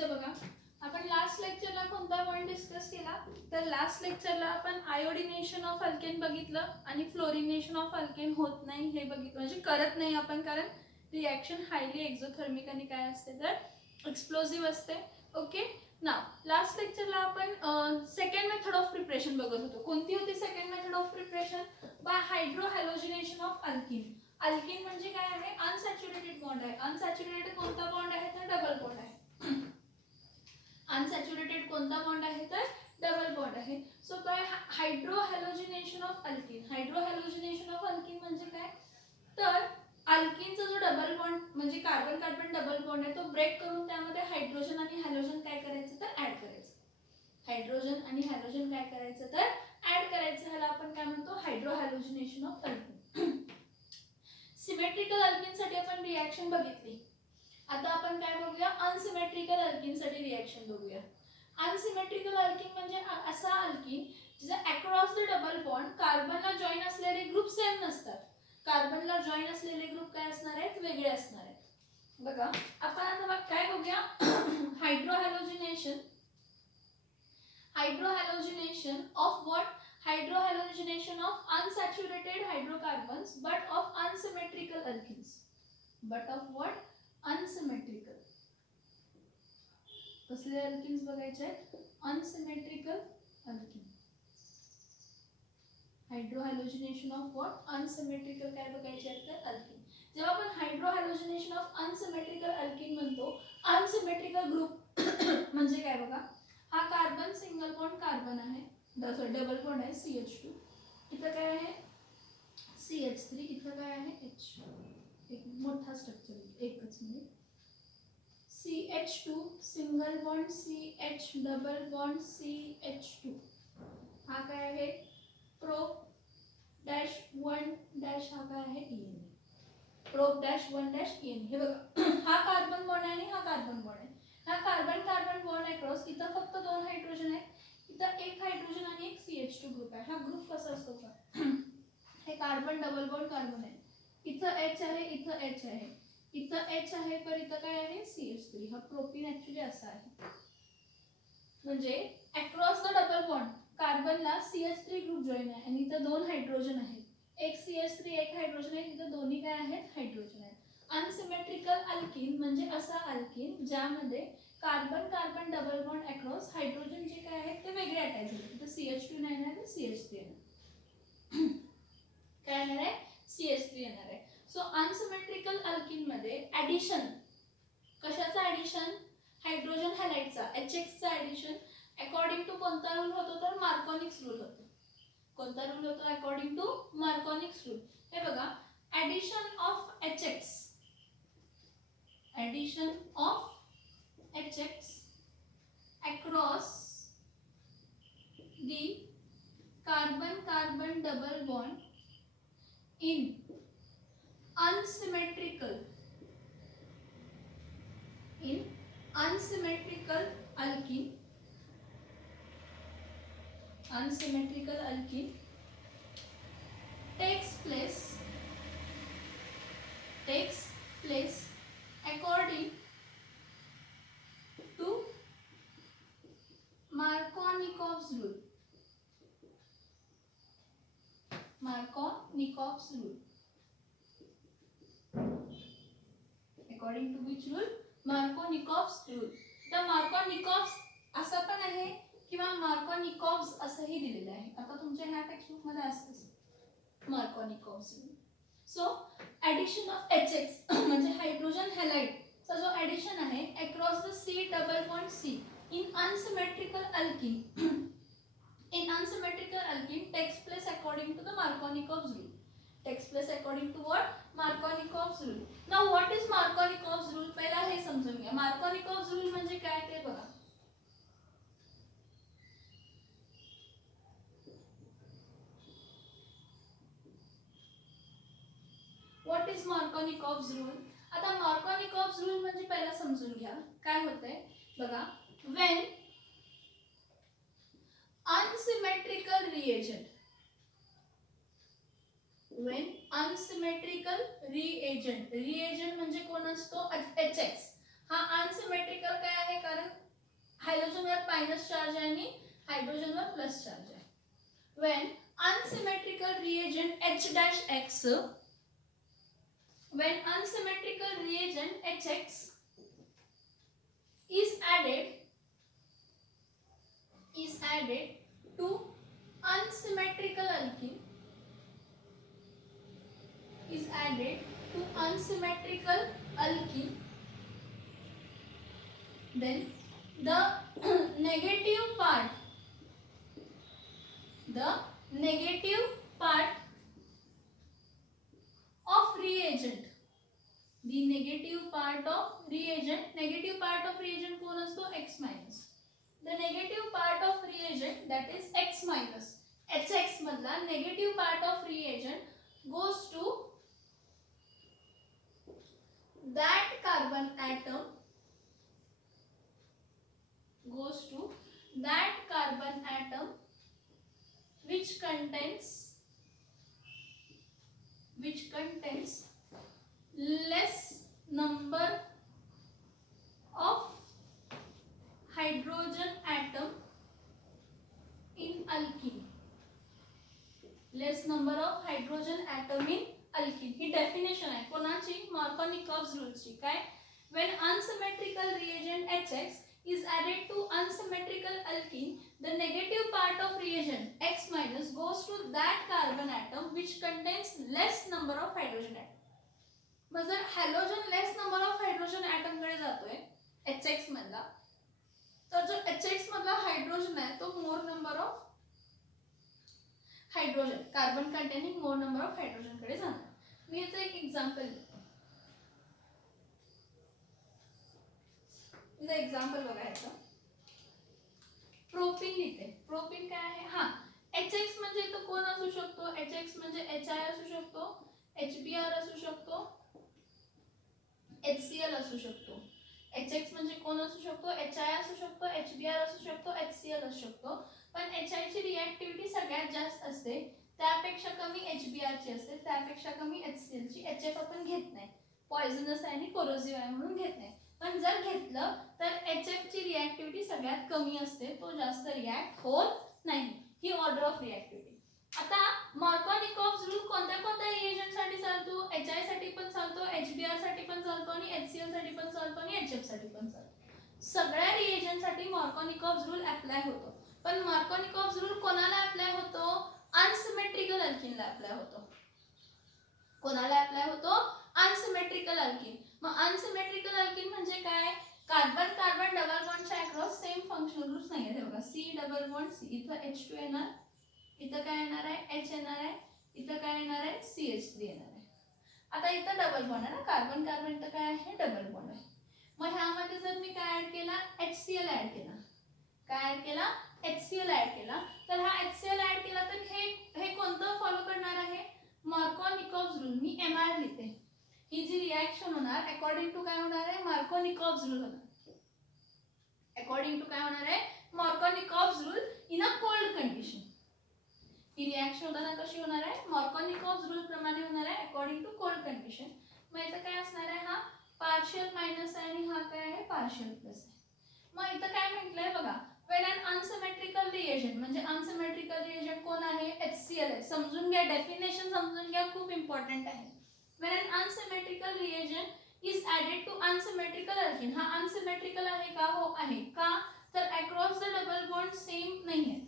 इथे बघा, आपण लास्ट लेक्चरला कोणता पॉईंट डिस्कस केला, तर लास्ट लेक्चरला आपण आयोडिनेशन ऑफ अल्केन बघितलं आणि फ्लोरिनेशन ऑफ अल्केन होत नाही हे बघितलं, म्हणजे करत नाही आपण, कारण रिॲक्शन हायली एक्झोथर्मिक आणि काय असते तर एक्सप्लोजिव्ह असते. ओके, नाव लास्ट लेक्चरला आपण सेकंड मेथड ऑफ प्रिपरेशन बघत होतो. कोणती होती second method of preparation? By hydrohalogenation of alkene. Alkene म्हणजे काय आहे? अनसॅच्युरेटेड बॉन्ड आहे. अनसॅच्युरेटेड कोणता बॉन्ड आहे तर डबल बॉन्ड आहे. अनसॅच्युरेटेड कोणता बॉन्ड आहे तर डबल बॉन्ड आहे. So by hydrohalogenation of alkene. Hydrohalogenation of alkene म्हणजे काय तर अल्किनचा जो डबल बॉन्ड म्हणजे कार्बन कार्बन डबल बॉन्ड आहे तो ब्रेक करून त्यामध्ये हायड्रोजन आणि हॅलोजन काय करायचं तर ऍड करायचं. हायड्रोजन आणि हॅलोजन काय करायचं तर ऍड करायचं. ह्याला आपण काय म्हणतो? Hydrohalogenation of alkene. Symmetrical alkene साठी आपण रिॲक्शन बघितली. आता आपण काय बघूया? अनसिमेट्रिकल अल्किन साठी रिॲक्शन बघूया. अनसिमेट्रिकल अल्किन म्हणजे असा अल्किन जिचा अक्रॉस द डबल बॉन्ड कार्बनला जॉईन असलेले ग्रुप सेम नसतात. कार्बनला जॉईन असलेले ग्रुप काय असणार आहेत? वेगळे असणार आहेत. बघा आपण आता काय बघूया? Hydrohalogenation. Hydrohalogenation of what? Hydrohalogenation of unsaturated hydrocarbons but of unsymmetrical alkenes. But of what? Unsymmetrical. कसले अल्किन्स बघायचे आहेत? Unsymmetrical alkene. Hydrohalogenation of what? Unsymmetrical काय बघायचे आहेत तर अल्किन. जेव्हा आपण हायड्रोहॅलोजिनेशन ऑफ अनसिमेट्रिकल अल्किन म्हणतो, अनसिमेट्रिकल ग्रुप म्हणजे काय बघा, हा कार्बन सिंगल बॉन्ड कार्बन आहे, डबल बॉन्ड आहे CH2. इथं काय आहे? CH3. इथं काय आहे? H. एक मोठा स्ट्रक्चर एकच minute. CH2 single bond CH double bond CH2. हा काय आहे? Prop dash 1 dash. हा काय आहे? EN. Prop dash 1 dash EN. हे बघा, हा कार्बन बॉन्ड आहे आणि हा कार्बन बॉन्ड आहे. हा कार्बन कार्बन बॉन्ड अक्रॉस इथं फक्त 2 हायड्रोजन आहे, इथं एक हायड्रोजन आणि एक CH2 ग्रुप आहे. हा ग्रुप कसा असतो का? हे कार्बन डबल बॉन्ड कार्बन आहे, इथं H आहे, इथं H आहे, इथं H आहे, तर इथं काय आहे? CH3. हा प्रोपीन ऍक्च्युली असा आहे. म्हणजे अक्रॉस द डबल बॉन्ड कार्बनला CH3 ग्रुप जॉईन आहे आणि इथं 2 हायड्रोजन आहेत, एक CH3 एक हायड्रोजन आहे, इथं दोन्ही काय आहेत? हायड्रोजन आहेत. अनसिमेट्रिकल अल्किन म्हणजे असा अल्किन ज्यामध्ये carbon carbon double bond across hydrogen जे काय आहेत ते वेगळे अटॅच आहेत. इथं CH2 नाही आहे, CH3 आहे. काय येणार आहे? CH3 येणार आहे. सो अनसिमेट्रिकल अल्किन मध्ये ऍडिशन, कशाचा ऍडिशन? हायड्रोजन हॅलाइडचा HX चा ऍडिशन अकॉर्डिंग टू कोणता रूल होतो तर मार्कोनिक्स रूल होतो. कोणता रूल होतो? According to Markovnikov's rule. हे बघा, addition of HX, addition of HX across the carbon carbon double bond in unsymmetrical alkene takes place according to Markovnikov's rule. Markovnikov's rule. According to which rule? Markovnikov's rule. तर Markovnikov's असं पण आहे किंवा Markovnikov's असंही दिलेलं आहे. आता तुमच्या ह्या टेक्स्टबुक मध्ये असतं Markovnikov's rule. So addition of HX म्हणजे हायड्रोजन हॅलाइड चा जो ऍडिशन आहे across the C double bond C in unsymmetrical alkene. In unsymmetrical alkene takes place according to the Markovnikov's rule. Takes place according to what? Markovnikov's rule. Now what is Markovnikov's rule? पहिला हे समजून घ्या. Markovnikov's rule म्हणजे काय ते बघा. What is Markovnikov's rule? आता Markovnikov's rule म्हणजे पहिला समजून घ्या. काय होतंय बघा. When unsymmetrical reagent, when unsymmetrical reagent म्हणजे कोण असतो? HX. हा अनसिमेट्रिकल काय आहे, कारण हायड्रोजनवर मायनस चार्ज आहे आणि हायड्रोजनवर प्लस चार्ज आहे. when unsymmetrical reagent H-X when unsymmetrical reagent HX is added to unsymmetrical alkene then the negative part of reagent कोण असतो, X minus. The negative part of reagent, that is X minus, HX मधला negative part of reagent goes to that carbon atom which contains less number of hydrogen atom in alkene. He definition आहे कोणाची, Markovnikov's रूलची. काय, when unsymmetrical reagent HX is added to unsymmetrical alkene, the negative part of reagent X minus goes to that carbon atom which contains less number of hydrogen atom. मग जर halogen less number of hydrogen atom कडे जातोय HX मधला, तर जो HX मधला hydrogen आहे तो मोर number of hydrogen, carbon containing more number of hydrogen कडे जाणार. मी याचं एक एक्झाम्पल बघायचं. प्रोपीन लिहिते. प्रोपीन काय आहे, हा HX म्हणजे इथं कोण असू शकतो, HX म्हणजे HI असू शकतो, HBr असू शकतो, HCl असू शकतो. HX म्हणजे कोण असू शकतो, HI असू शकतो, HBr असू शकतो, HCl असू शकतो. पण HI ची रिएक्टिव्हिटी सगळ्यात जास्त असते, त्यापेक्षा कमी HBr ची असते, त्यापेक्षा कमी HCl ची. HF आपण घेत नाही, पॉइझनस आहे आणि कोरोसिव्ह आहे म्हणून घेत नाही. पण जर घेतलं तर HF ची रिएक्टिव्हिटी सगळ्यात कमी असते, तो जास्त रिएक्ट होत नाही. ही ऑर्डर ऑफ रिएक्टिव्हिटी. आता मार्कोनिकॉव्स रूल कोणत्या रिएजंट साठी चालतो, HI साठी पण चालतो, HBr साठी पण चालतो आणि HCl साठी पण चालतो आणि HF साठी पण चालतो. सगळ्या रिएजंट साठी मार्कोनिकॉव्स रूल अप्लाय होतो. पण मार्कोनिकॉव्स रूल कोणाला अप्लाय होतो, अनसिमेट्रिकल अल्किनला अप्लाय होतो. कोणाला अप्लाय होतो, अनसिमेट्रिकल अल्किन. मग अनसिमेट्रिकल अल्किन म्हणजे काय, कार्बन कार्बन डबल बॉन्डच्या अक्रॉस सेम फंक्शनल ग्रुप्स नाही आहेत. बघा C डबल बॉन्ड C, इथं H2 येणार, इथं काय येणार आहे H येणार आहे, इथं काय येणार आहे CH3 येणार आहे. आता इथं डबल बॉन्ड आहे ना, कार्बन कार्बन, इथं काय आहे डबल बॉन्ड आहे. मग ह्यामध्ये जर मी काय ऍड केला, HCl ऍड केला. काय ऍड केला, HCl ऍड केला. तर हा HCl ऍड केला तर हे कोणतं फॉलो करणार आहे, मार्कोनिकॉव्स रूल. मी MR लिहिते. ही जी रिएक्शन होणार अकॉर्डिंग टू काय होणार आहे, मार्कोनिकॉव्स रूल होणार. अकॉर्डिंग टू काय होणार आहे, Markovnikov's rule in a cold condition. He reaction होताना कशी होणार आहे, मार्कोनिकॉव्स रूल प्रमाणे होणार आहे अकॉर्डिंग टू कोल्ड कंडिशन. मग इथं काय असणार आहे, हा पार्शियल मायनस आहे आणि हा काय आहे पार्शियल प्लस आहे. मग इथं काय म्हटलंय बघा, when an unsymmetrical reagent, म्हणजे अनसिमेट्रिकल रिएजंट कोण आहे, HCl आहे. समजून घ्या, डेफिनेशन समजून घ्या, खूप इम्पॉर्टंट आहे. when an unsymmetrical reagent is added to unsymmetrical alkene, हा अनसिमेट्रिकल आहे का, हो आहे. का, तर across the double bond same नाही आहे.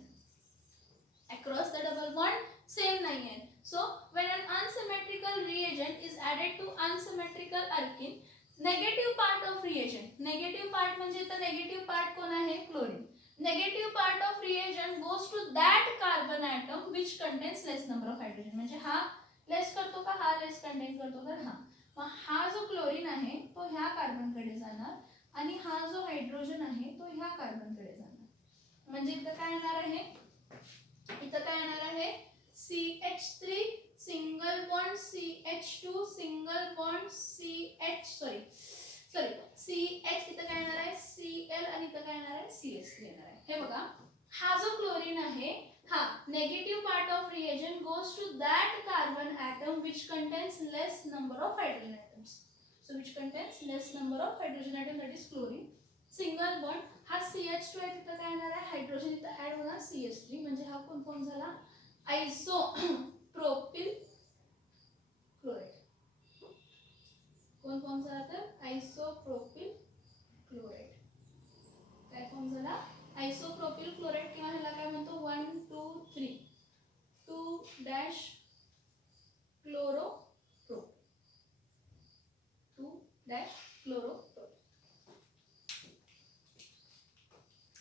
Across the double bond same नाही आहे. So when an unsymmetrical reagent is added to unsymmetrical alkene, negative part of reagent, negative part म्हणजे इथं नेगेटिव्ह पार्ट कोण आहे, chlorine. Negative part of reagent goes to that carbon atom which contains less number of hydrogen. म्हणजे हा लेस करतो का, हा लेस content करतो, तर हा. मग हा जो क्लोरीन आहे तो ह्या कार्बनकडे जाणार आणि हा जो हायड्रोजन आहे तो ह्या कार्बनकडे जाणार. म्हणजे इथं काय येणार आहे, इथं काय येणार आहे CH3 single bond CH2 single bond CH इथं काय येणार आहे Cl आणि इथं काय येणार आहे CH3 येणार आहे. हे बघा, हा जो क्लोरीन आहे हा negative part of reagent goes to that carbon atom which contains less number of hydrogen atoms. So which contains less number of hydrogen atom that is chlorine. Single bond हा CH2 आहे, तिथं काय येणार आहे hydrogen इथं add होणार CH3, म्हणजे हा कोण फॉर्म झाला आयसोप्रोपिल क्लोराइड. कोण फॉर्म झाला तर आयसोप्रोपिल क्लोराइड. काय फॉर्म झाला आयसोप्रोपिल क्लोराइड, किंवा ह्याला काय म्हणतो 1 2 3 2 डॅश क्लोरोप्रो 2 डॅश क्लोरोप्रो.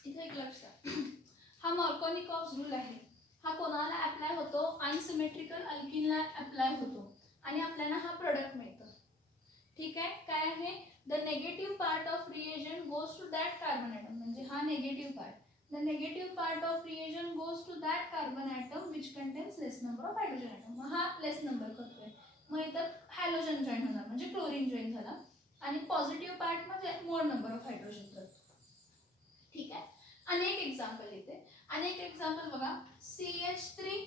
इथे एक लक्षात, हा मार्कोनिकॉव्स रूल आहे. हा कोणाला अप्लाय होतो अनसिमेट्रिकल अल्किनला अप्लाय होतो आणि आपल्याला हा प्रोडक्ट मिळतो. ठीक आहे. काय आहे the negative part of reagent goes to that carbon atom, म्हणजे हा negative part, the negative part of reagent goes to that carbon atom which contains less number of hydrogen atom. हा लेस नंबर करतोय, मग इथं halogen join होणार म्हणजे chlorine join झाला, आणि पॉझिटिव्ह पार्ट म्हणजे मोर नंबर ऑफ हायड्रोजन करतो. ठीक आहे. अनेक एक्झाम्पल येते, अनेक एक्झाम्पल बघा. CH3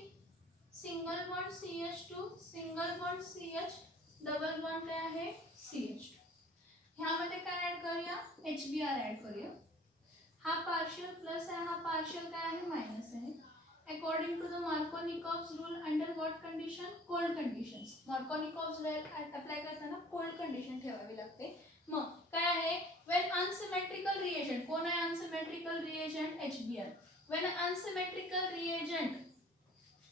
single bond CH2 single bond CH double bond काय आहे CH2. ह्यामध्ये काय ऍड करूया HBr ऍड करूया. हा पार्शियल प्लस आहे, हा पार्शियल काय आहे मायनस आहे. According to the Markovnikov's rule under what condition cold conditions. Markovnikov's rule apply करताना कोल्ड कंडिशन ठेवावी लागते. मग काय आहे व्हेन अनसिमेट्रिकल रिएजंट, कोण आहे unsymmetrical reagent HBr. When unsymmetrical reagent,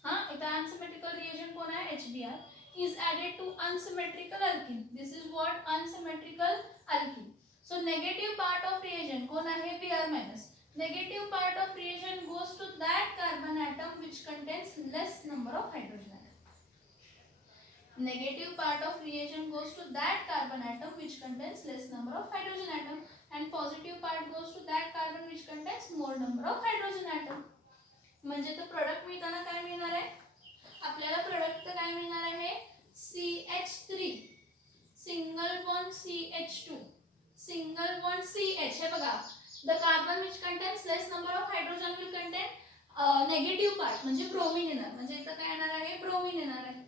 हा इथं अनसिमेट्रिकल रिएजंट कोण आहे HBr is added to unsymmetrical alkene. This is what unsymmetrical alkene. So negative part of reagent कोण आहे Br minus. Negative part of reagent goes to that carbon atom which contains less number of hydrogen atom. Negative part of reagent goes to that carbon atom which contains less number of hydrogen atom, and positive part goes to that carbon which contains more number of hydrogen atom. म्हणजे तो product मिळताना काय मिळणार आहे आपल्याला, product काय मिळणार आहे CH3 single bond CH2 single bond CH. हे बघा the carbon which contains less number of hydrogen will content negative part म्हणजे ब्रोमीन येणार, म्हणजे इथं काय येणार आहे ब्रोमीन येणार आहे.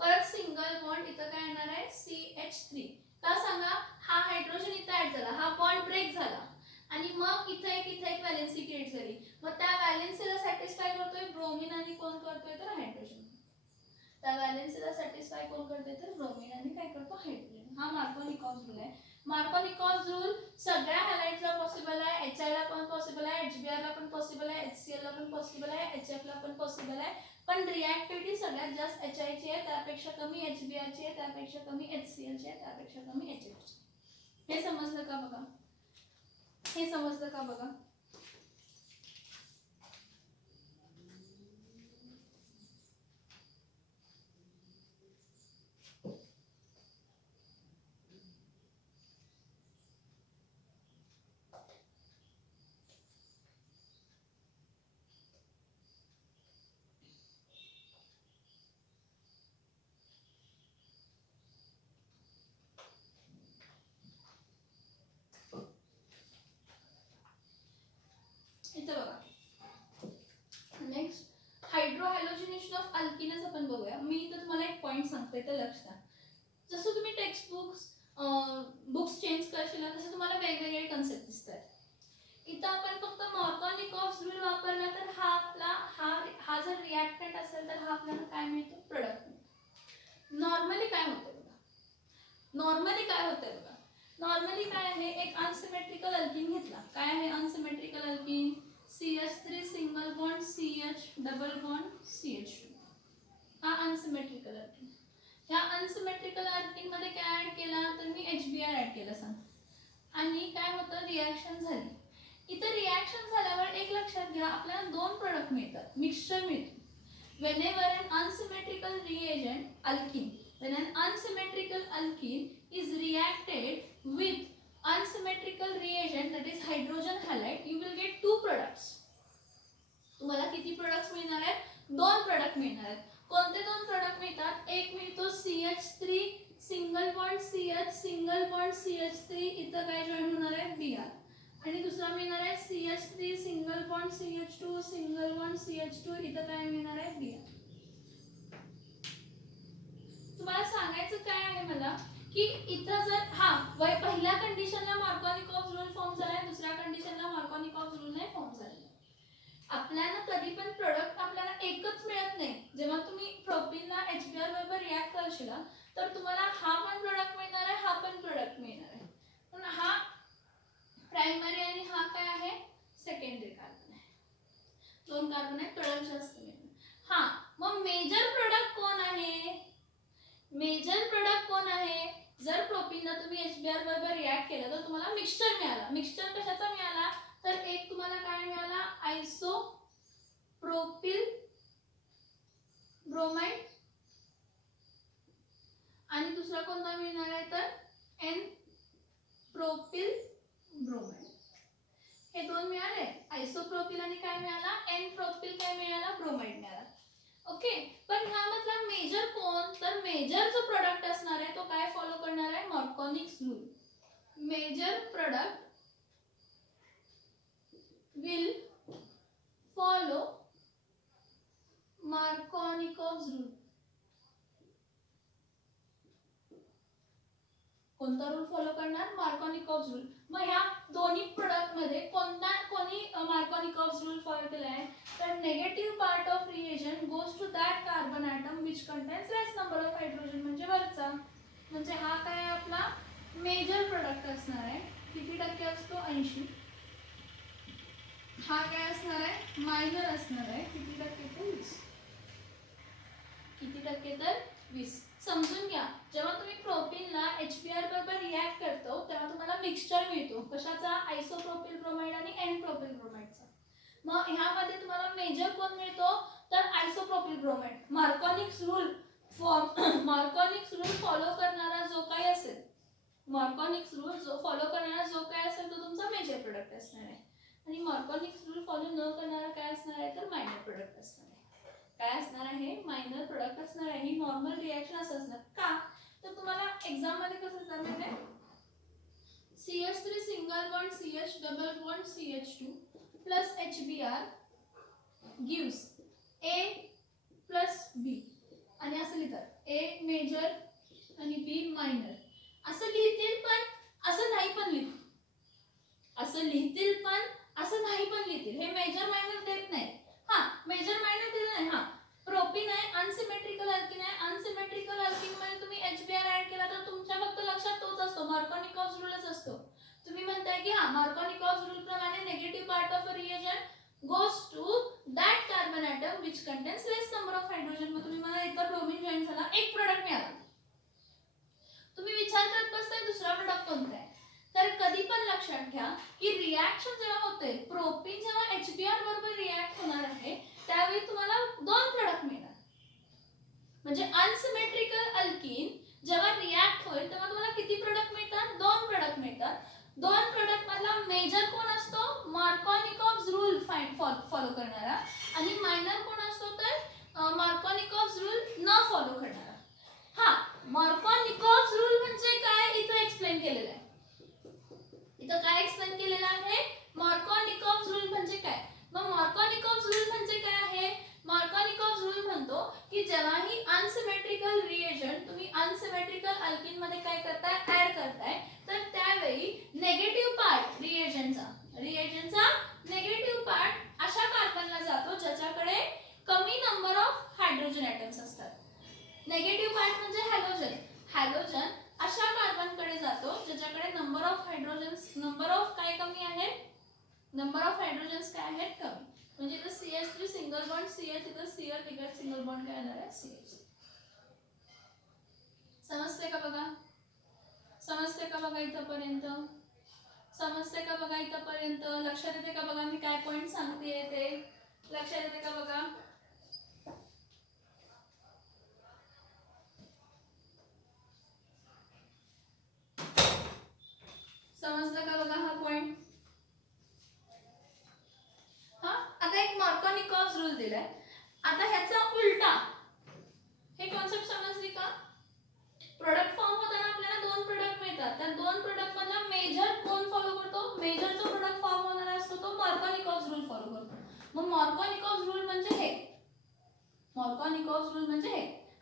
परत सिंगल बॉन्ड इथं काय येणार आहे CH3. का सांगा, हा हायड्रोजन इथं ऍड झाला, हा बॉन्ड ब्रेक झाला आणि मग इथे एक व्हॅलेन्सी क्रिएट झाली, मग त्या व्हॅलेन्सीला सॅटिस्फाय करतोय ब्रोमीन आणि कोण करतोय तर हायड्रोजन. त्या व्हॅलेन्सीला सॅटिस्फाय कोण करतोय तर ब्रोमीन आणि काय करतो हायड्रोजन. हा मार्कोनिकॉव्स रूल आहे. मार्कोनिकॉव्स रूल सगळ्या हॅलाइड्सला पॉसिबल आहे, HI ला पण पॉसिबल आहे, HBr ला पण पॉसिबल आहे, HCl ला पण पॉसिबल आहे, HF ला पण पॉसिबल आहे. पण रिॲक्टिव्हिटी सगळ्यात जास्त HI ची आहे, त्यापेक्षा कमी HBr ची आहे, त्यापेक्षा कमी HCl ची आहे, त्यापेक्षा कमी HF ची. हे समजलं का बघा, हे समजलं का बघा. इथे बघा नेक्स्ट हायड्रोहॅलोजिनेशन ऑफ अल्किनस आपण बघूया. मी इथं तुम्हाला एक पॉइंट सांगते ते लक्षात. जसं तुम्ही टेक्स्ट बुक्स चेंज करशील तसं तुम्हाला वेगवेगळे कन्सेप्ट दिसतात. इथं आपण फक्त मार्कोनिकॉव्स रूल वापरला तर हा आपला हा जर रिॲक्टंट असेल तर हा आपल्याला काय मिळतो प्रोडक्ट मिळतो. नॉर्मली काय होतं बघा, नॉर्मली काय आहे एक अनसिमेट्रिकल अल्किन घेतला. काय आहे unsymmetrical alkene CH3 single bond CH double bond CH2. हा अनसिमेट्रिकल अल्किन. ह्या अनसिमेट्रिकल अल्किन मध्ये काय ऍड केला तर मी HBr ऍड केला सांग, आणि काय होतं रिॲक्शन झाली. इथं रिॲक्शन झाल्यावर एक लक्षात घ्या आपल्याला दोन प्रोडक्ट मिळतात, मिक्सचर मिळतो. whenever an unsymmetrical reagent alkene, when an unsymmetrical alkene is reacted with unsymmetrical reagent that is hydrogen halide, you will get two products. तुम्हाला किती प्रोडक्ट्स मिळणार आहेत, दोन प्रोडक्ट मिळणार आहेत. कोणते दोन प्रोडक्ट मिळतात, एक मिळतो CH3 single bond CH single bond CH3 इथं काय जॉईन होणार आहे Br, आणि दुसरा मिळणार आहे CH3 single bond CH2 single bond CH2 इथं काय मिळणार आहे Br. तुम्हाला सांगायचं काय आहे मला की इथं जर पहिल्या कंडिशनला मार्कोनिकॉव्ह रूल फॉर्म झालाय, दुसऱ्या कंडिशनला मार्कोनिकॉव्ह रूल नाही फॉर्म झालेला. आपल्याला कधी पण प्रोडक्ट आपल्याला एकच मिळत नाही. जेव्हा तुम्ही प्रोपीनला HBr बरोबर रिॲक्ट करशील तर तुम्हाला हा पण प्रोडक्ट मिळणार आहे, हा पण प्रोडक्ट मिळणार आहे. पण हा प्रायमरी आणि हा काय आहे सेकंडरी कार्बन आहे. 2 कार्बन आहेत, प्रोडक्ट जास्त मिळणार. मग मेजर प्रोडक्ट कोण आहे? मेजर प्रोडक्ट कोण आहे? जर प्रोपीनला तुम्ही HBr बरोबर रिॲक्ट केलं तर तुम्हाला मिक्सचर मिळाला. मिक्सचर कशाचा मिळाला? तर एक तुम्हाला काय मिळाला आयसोप्रोपिल ब्रोमाइड आणि दुसरा कोणता मिळणार आहे तर एन प्रोपिल ब्रोमाइड. हे 2 मिळाले. आयसोप्रोपिल आणि काय मिळाला? एन प्रोपिल काय मिळाला? ब्रोमाइड मिळाला. ओके. पण ह्यामधला मेजर कोण? तर मेजर जो प्रोडक्ट असणार आहे तो काय फॉलो करणार आहे? Markovnikov's rule. Major product will follow Markovnikov's rule. कोणता रूल फॉलो करणार? Markovnikov rule. मग ह्या दोन्ही प्रोडक्ट मध्ये कोणी मार्कोनिकॉव्ह रूल फॉलो केला आहे? तर negative part of reagent goes to that carbon atom which contains less number of hydrogen. म्हणजे वरचा, म्हणजे हा काय आपला मेजर प्रोडक्ट असणार आहे. किती टक्के असतो? 80. हा काय असणार आहे? मायनर असणार आहे. किती टक्के? तर 20. किती टक्के? तर 20. समजून घ्या, जेव्हा तुम्ही प्रोपीनला HBr बरोबर रिॲक्ट करतो तेव्हा तुम्हाला मिक्सचर मिळतो. कशाचा? आयसोप्रोपिल ब्रोमाइड आणि एन प्रोपिल ब्रोमाइडचा. मग ह्यामध्ये तुम्हाला मेजर कोण मिळतो? तर आयसोप्रोपिल ब्रोमाइड. मार्कोनिक्स रूल फॉलो करणारा जो काही असेल, मार्कोनिक्स रूल जो फॉलो करणारा जो काही असेल तो तुमचा मेजर प्रोडक्ट असणार आहे. आणि मार्कोनिक्स रूल फॉलो न करणारा काय असणार आहे? तर मायनर प्रोडक्ट असणार आहे. काय असणार आहे? मायनर प्रोडक्ट असणार आहे. ही नॉर्मल रिॲक्शन असं असणार. का? तर तुम्हाला एक्झाम मध्ये कसं असणार माहिती आहे? CH3 single bond CH double bond CH2 plus HBr gives A plus B आणि असं लिहितात A मेजर आणि B मायनर. असं लिहितील पण असं नाही पण लिहितील. असं लिहितील पण असं नाही पण लिहितील. हे मेजर मायनर देत नाही. मेजर मायनर दिलं नाही. प्रोपीन आहे, अनसिमेट्रिकल अल्किन आहे. अनसिमेट्रिकल अल्किन मध्ये तुम्ही HBr ऍड केला तर तुमच्या फक्त लक्षात तोच असतो, मार्कोनिकॉव्ह रूलच असतो. तुम्ही म्हणताय की मार्कोनिकॉव्ह रूल प्रमाणे negative part of a reagent goes to that carbon atom which contains less number of hydrogen. मग तुम्ही मला इथं ब्रोमीन जॉईन झाला, एक प्रोडक्ट मिळाला. तुम्ही विचार करत बसताय दुसरा प्रोडक्ट कोणता आहे? तर कधी पण लक्षात घ्या की रिॲक्शन जेव्हा होते, प्रोपीन जेव्हा HBr बरोबर रिॲक्ट होणार आहे त्यावेळी तुम्हाला 2 प्रोडक्ट मिळणार. म्हणजे अनसिमेट्रिकल अल्किन जेव्हा रिॲक्ट होईल तेव्हा तुम्हाला किती प्रोडक्ट मिळतात? 2 प्रोडक्ट मिळतात. 2 प्रोडक्ट मधला मेजर कोण असतो? मार्कोनिकॉव्ह रूल फॉलो करणारा. आणि मायनर कोण असतो? तर मार्कोनिकॉव्ह रूल न फॉलो करणारा. मार्कोनिकॉव्ह रूल म्हणजे काय? इथं एक्सप्लेन केलेलं आहे. इथं काय एक्सप्लेन केलेलं आहे? मार्कोनिकॉव्ह रूल म्हणजे काय? मग मार्कोनिकॉव्ह रूल म्हणजे काय आहे? मार्कोनिकॉव्ह रूल म्हणतो की जेव्हाही अनसिमेट्रिकल रिएजंट तुम्ही अनसिमेट्रिकल अल्किन मध्ये काय करताय? ऍड करताय, तर त्यावेळी नेगेटिव्ह पार्ट रिएजंटचा नेगेटिव्ह पार्ट अशा कार्बनला जातो ज्याच्याकडे कमी नंबर ऑफ हायड्रोजन ॲटम्स असतात. नेगेटिव्ह पार्ट म्हणजे हॅलोजन अशा कार्बनकडे जातो ज्याच्याकडे नंबर ऑफ काय कमी आहे? नंबर ऑफ हायड्रोजन्स काय आहेत? कमी. म्हणजे इथं CH3 सिंगल बॉन्ड CH, इथं Cl तिकडे सिंगल बॉन्ड काय येणार आहे? CH. समजते का बघा? समजते का बघा इथपर्यंत? समजते का बघा इथपर्यंत? लक्षात येते का बघा मी काय पॉइंट सांगते ते? लक्षात येते का बघा? समजलं का बघा हा पॉइंट? आता एक मार्कोनिकॉव्ह रूल दिलाय. आता ह्याचा उलटा, हे कॉन्सेप्ट समजली का? प्रोडक्ट फॉर्म होताना आपल्याला 2 प्रोडक्ट मिळतात. त्या 2 प्रोडक्ट मधला मेजर कोण फॉलो करतो? मेजर जो प्रोडक्ट फॉर्म होणार असतो तो मार्कोनिकॉव्ह रूल फॉलो करतो. मग मार्कोनिकॉव्ह रूल म्हणजे हे.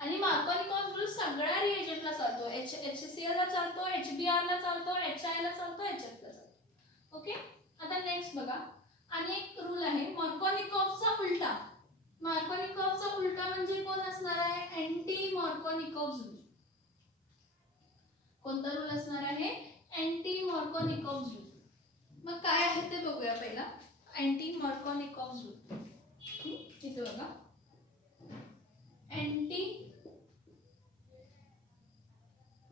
आणि मार्कोनिकॉव्ह रूल सगळ्या रिएजंटला चालतो. HCl HCl ला चालतो, HBr ला चालतो, HI ला चालतो, HF ला चालतो. ओके. आता नेक्स्ट बघा, आणि एक रूल आहे मार्कोनिकॉफचा उलटा. मार्कोनिकॉफचा उलटा म्हणजे कोण असणार आहे? Anti Markovnikov rule. कोणता रूल असणार आहे? Anti Markovnikov rule. मग काय आहे ते बघूया पहिला. अँटी मार्कोनिकॉफ रूल इथे बघा, अँटी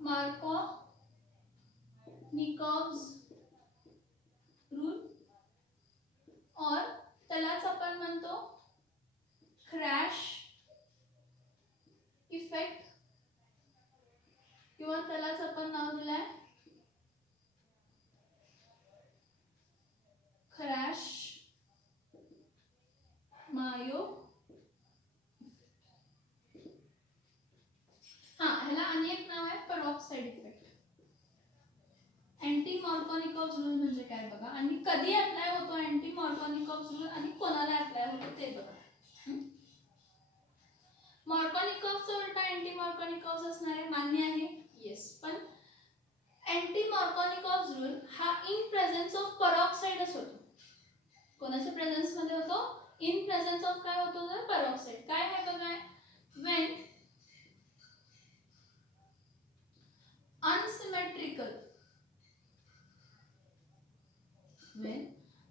मार्कोनिकॉफ रूल, और त्यालाच आपण म्हणतो क्रॅश इफेक्ट, किंवा त्यालाच आपण नाव दिलंय क्रॅश मायो. हा, ह्याला आणि एक नाव आहे peroxide effect. Anti Markovnikov rule म्हणजे काय बघा, आणि कधी अप्लाय होतो अँटी मार्कोनिकॉफ रूल आणि कोणाला अप्लाय होतो ते बघा. मार्कोनिकॉफचा उलटा अँटी मार्कोनिकॉफ असणार आहे, मान्य आहे? येस. पण अँटी मार्कोनिकॉफ रूल हा इन प्रेझेन्स ऑफ पेरॉक्साइडच होतो. कोणाच्या प्रेझेन्स मध्ये होतो? इन प्रेझेन्स ऑफ काय होतो तर पेरॉक्साइड. काय आहे बघा, when unsymmetrical, when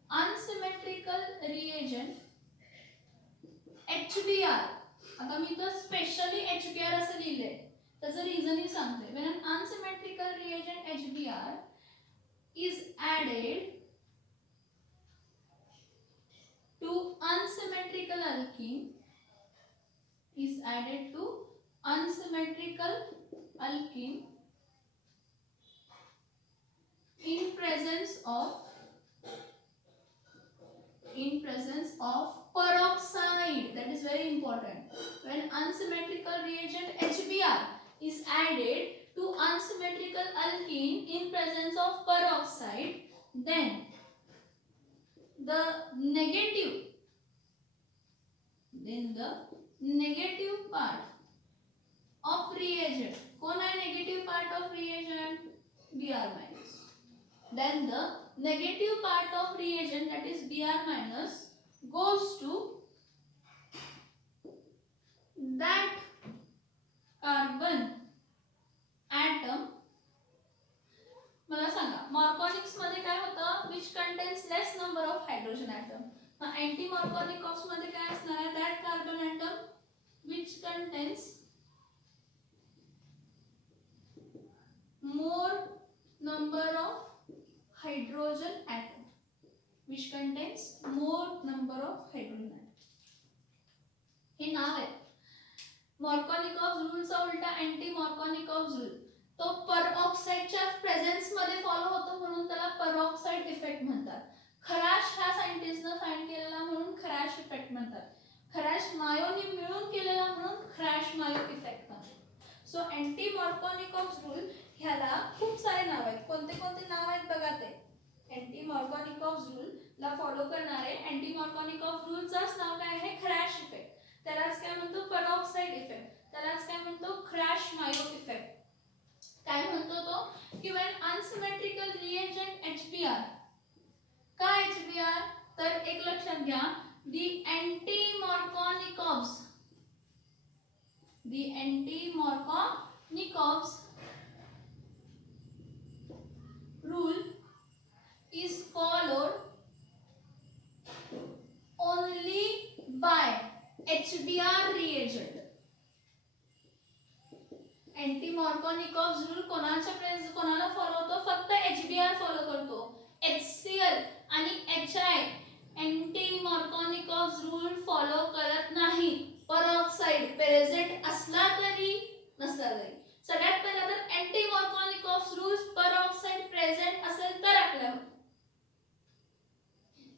unsymmetrical reagent HBr, आता मी तर स्पेशली HBr असं लिहिलंय, त्याचं रिझनही सांगते. when an unsymmetrical reagent HBr is added to unsymmetrical alkene, is added to unsymmetrical alkene in presence of peroxide. That is very important. When unsymmetrical reagent HBr is added to unsymmetrical alkene in presence of peroxide, then the negative part of reagent, कौन है negative part of reagent? Br minus. Then the negative part of reagent, that is Br minus, goes to that carbon atom. मला सांगा, मार्कोनिक्स मध्ये काय होतं? which contains less number of hydrogen atom. Anti Markovnikov मध्ये काय असणार आहे? that carbon atom which contains more number of hydrogen atom, which contains more number of hydrogen atom. हे नाव आहे. मार्कोनिकॉफ रूलचा उलटा अँटी मार्कोनिकॉफ रूल. तो पेरऑक्साइडच्या प्रेझेन्स मध्ये follow होतो म्हणून त्याला पेरऑक्साइड इफेक्ट म्हणतात. खराश ह्या सायंटिस्टने फाइंड केलेला म्हणून खराश इफेक्ट म्हणतात. खराश मायोनी मिळून केलेला म्हणून खराश मायो इफेक्ट म्हणतात. सो अँटी मार्कोनिकॉफ रूल ह्याला खूप सारे नाव आहेत. कोणते कोणते नाव आहेत बघा ते. अँटी मार्कोनिकॉफ रूल ला फॉलो करणारे अँटी मार्कोनिकॉफ रूलचाच नाव काय आहे? Kharasch effect. त्यालाच काय म्हणतो? Peroxide effect. त्यालाच काय म्हणतो? Kharasch Mayo effect. काय म्हणतो तो? की व्हेन अनसिमेट्रिकल रिएजंट HBr. का HBr? तर एक लक्षात घ्या, the anti Markovnikov's, rule is followed only by HBr reagent. Anti Markovnikov rule कोणाला फॉलो होतो? फक्त HBr फॉलो करतो. HCl आणि HI anti Markovnikov rule follow करत नाही. पेरऑक्साइड प्रेझेंट असला तरी नसला तरी. सगळ्यात पहिला तर अँटी मार्कोनिकॉफ रूल पेरऑक्साइड प्रेझेंट असेल तर अप्लाय होतो.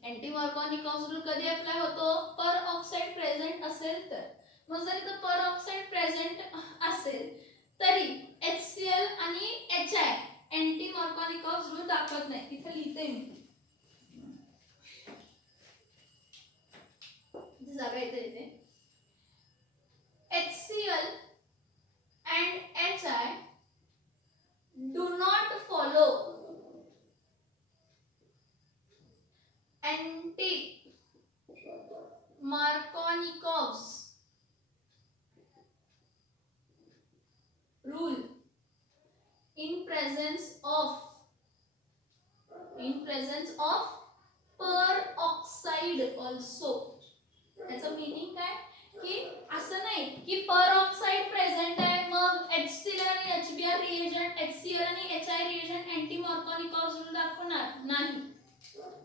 अँटी मार्कोनिकॉफ रूल कधी अप्लाय होतो? पेरऑक्साइड प्रेझेंट असेल तर. मग जर इथं पेरऑक्साइड प्रेझेंट असेल तरी HCl आणि HI अँटी मार्कोनिकॉफ रूल दाखवत नाही. इथे लिहिते मी, जागा येते. HCl and HI Markovnikov's rule in presence of peroxide also. त्याचं मीनिंग काय की असं नाही की peroxide प्रेझेंट आहे मग HCl आणि HBr रिएजंट HCl आणि HI रिएजंट अँटी मार्कोनिकॉव्हस रूल दाखवणार नाही.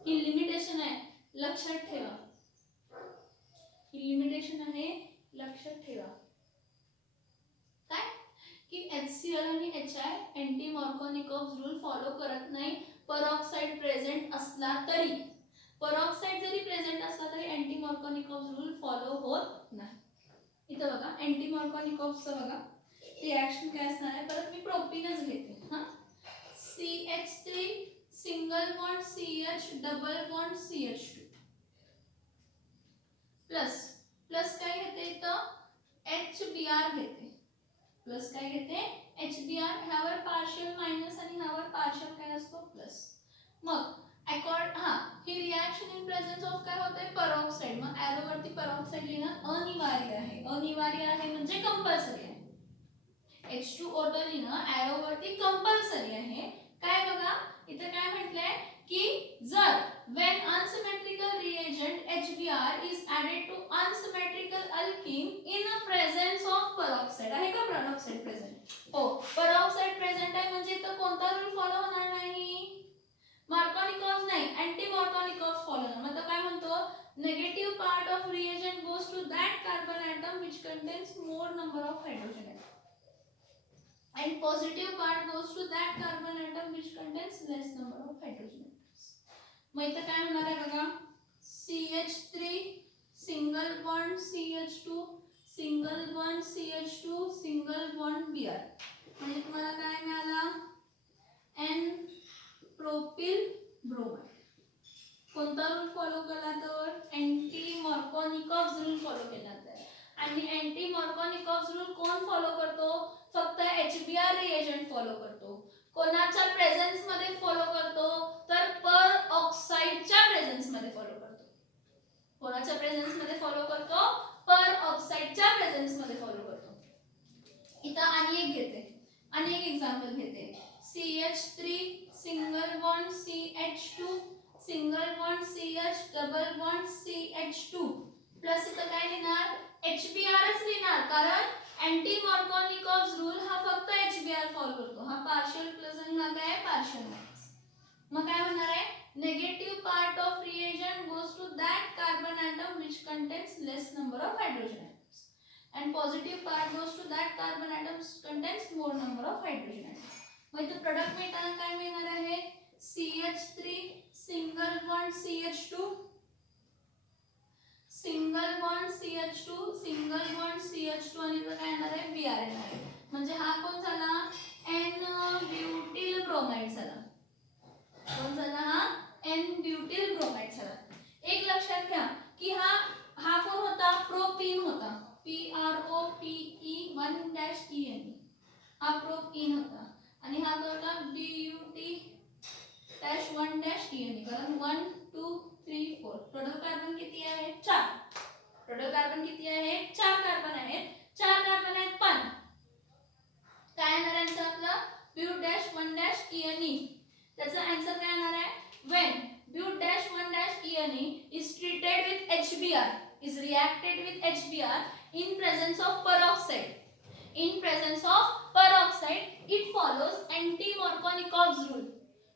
ही लिमिटेशन आहे, लक्षात ठेवा. ही लिमिटेशन आहे, लक्षात ठेवा. काय की HCl आणि HI अँटी मार्कोनिकॉव्हस रूल फॉलो करत नाही peroxide प्रेझेंट असला तरी. peroxide जरी प्रेझेंट असला तरी अँटी मार्कोनिकॉव्हस रूल फॉलो होत नाही. इथं बघा अँटी मार्कोनिकॉव्हसचं बघा रिएक्शन काय असणार आहे. परत मी प्रोपीनच घेते. हां, CH3 single bond CH double bond CH2 plus plus काय घेते इथं HBr घेते. प्लस काय घेते HBr. ह्यावर पार्शियल मायनस आणि ह्यावर पार्शियल काय असतो प्लस. मग ही रिएक्शन इन प्रेझेन्स ऑफ काय होते peroxide. मग एरो वरती peroxide लिहिणं अनिवार्य आहे. अनिवार्य आहे म्हणजे कंपल्सरी आहे. H2O2 लिहिणं एरो वरती कंपल्सरी आहे. काय बघा इथे काय म्हटलंय की जर when unsymmetrical reagent HBr is added to unsymmetrical alkene in a presence of peroxide. आहे का peroxide प्रेझेंट? हो, peroxide प्रेझेंट आहे म्हणजे इथं कोणता रूल फॉलो होणार नाही, मार्कोनिकॉव्हस नाही, अँटी मार्कोनिकॉव्हस फॉलो होणार. मतलब काय म्हणतो negative part of reagent goes to that carbon atom which contains more number of hydrogen atoms and positive part goes to that carbon atom which contains less number of hydrogen atoms. मग इथं काय होणार आहे बघा CH3 single bond CH2 single bond CH2 single bond Br. म्हणजे तुम्हाला काय मिळाला N प्रोपिल ब्रोमाइड. कोणता रूल फॉलो केला तर अँटी मार्कोनिकॉव्हस रूल फॉलो केला तर. आणि अँटी मार्कोनिकॉव्हस रूल कोण फॉलो करतो, फक्त HBr रिएजंट फॉलो करतो. कोणाच्या प्रेझेन्स मध्ये फॉलो करतो तर peroxideच्या प्रेझेन्स मध्ये फॉलो करतो. कोणाच्या प्रेझेन्स मध्ये फॉलो करतो peroxideच्या प्रेझेन्स मध्ये फॉलो करतो. इथं आणि एक घेते, आणि एक एक्झाम्पल घेते. CH3 single bond CH2 single bond CH double bond CH2 plus इथं काय लिहिणार HBrच लिहिणार कारण अँटी मार्कोनिकॉव्हस रूल हा फक्त HBr फॉलो करतो. हा पार्शियल प्लस आणि हा काय पार्शियल मायनस. मग काय होणार आहे negative part of reagent goes to that carbon atom which contains less number of hydrogen atoms and positive part goes to that carbon atom which contains more number of hydrogen atoms. मग इथे product मिळताना काय मिळणार आहे CH3 single bond CH2 single bond CH2 single bond CH2 आणि इथं काय येणार आहे Br येणार आहे. म्हणजे हा कोण झाला N ब्युटिल ब्रोमाइड झाला. कोण झाला हा N ब्युटिल ब्रोमाइड झाला. एक लक्षात घ्या की हा कोण होता प्रोपीन होता PROPE 1-ENE. हा प्रोपीन होता आणि हा होता BUT-1-ENE. कारण 1 2 3 4 टोटल कार्बन किती आहे 4. टोटल कार्बन किती आहे 4 कार्बन आहेत. 4 कार्बन आहेत पण काय येणार आहे आपलं BUT-1-ENE. त्याचा आन्सर काय येणार आहे when BUT-1-ENE is treated with HBr is reacted with HBr in presence of peroxide. In presence of peroxide it follows anti Markovnikov's rule.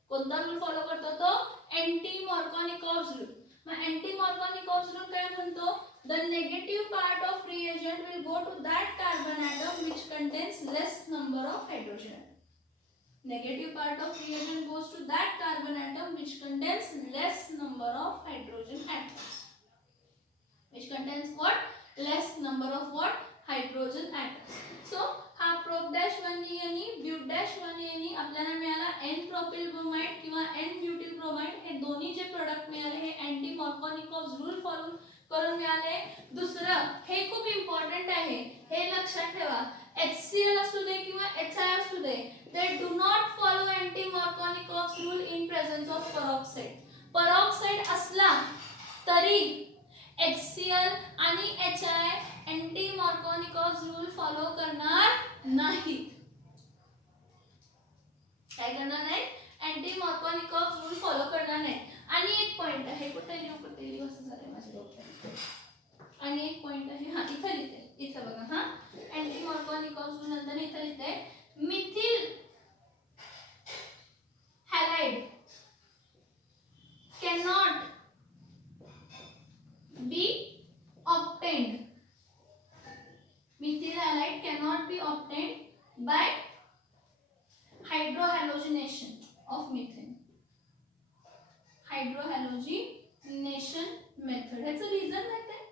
कोणता रूल फॉलो करतो तो अँटी मार्कोनिकॉव्हस रूल. मग अँटी मार्कोनिकॉव्हस रूल काय म्हणतो the negative part of reagent will go to that carbon atom which contains less number of hydrogen atoms. Negative part of reagent goes to that carbon atom which contains less number of hydrogen atoms. Which contains what? Less number of what? Hydrogen atoms. So हा prop-1-ENE but-1-ENE आपल्याला मिळाला N propyl bromide किंवा N ब्युटिल bromide. हे दोन्ही जे product मिळाले हे anti मार्कोनिकॉव्हस rule follow करून मिळाले. दुसरं हे खूप इम्पॉर्टंट आहे, हे लक्षात ठेवा. HCl असू दे किंवा HI असू दे they do not follow anti Markovnikov's rule in presence of peroxide. peroxide असला तरी HCl आणि HI anti Markovnikov's rule follow करणार नाहीत. काय करणार नाही? अँटी मार्कोनिकॉव्स रूल फॉलो करणार नाही. आणि एक पॉइंट आहे, कुठे लिहू असं झालंय माझ्या डोक्यात. आणि एक पॉइंट आहे, हा इथं लिहिते, इथं बघा, हा अँटी मार्कोनिकॉव्स रूल नंतर इथं लिहिते methyl halide cannot be obtained. Methyl halide cannot be obtained by hydrohalogenation of methane. Hydrohalogenation method. ह्याचं रिझन माहिती आहे?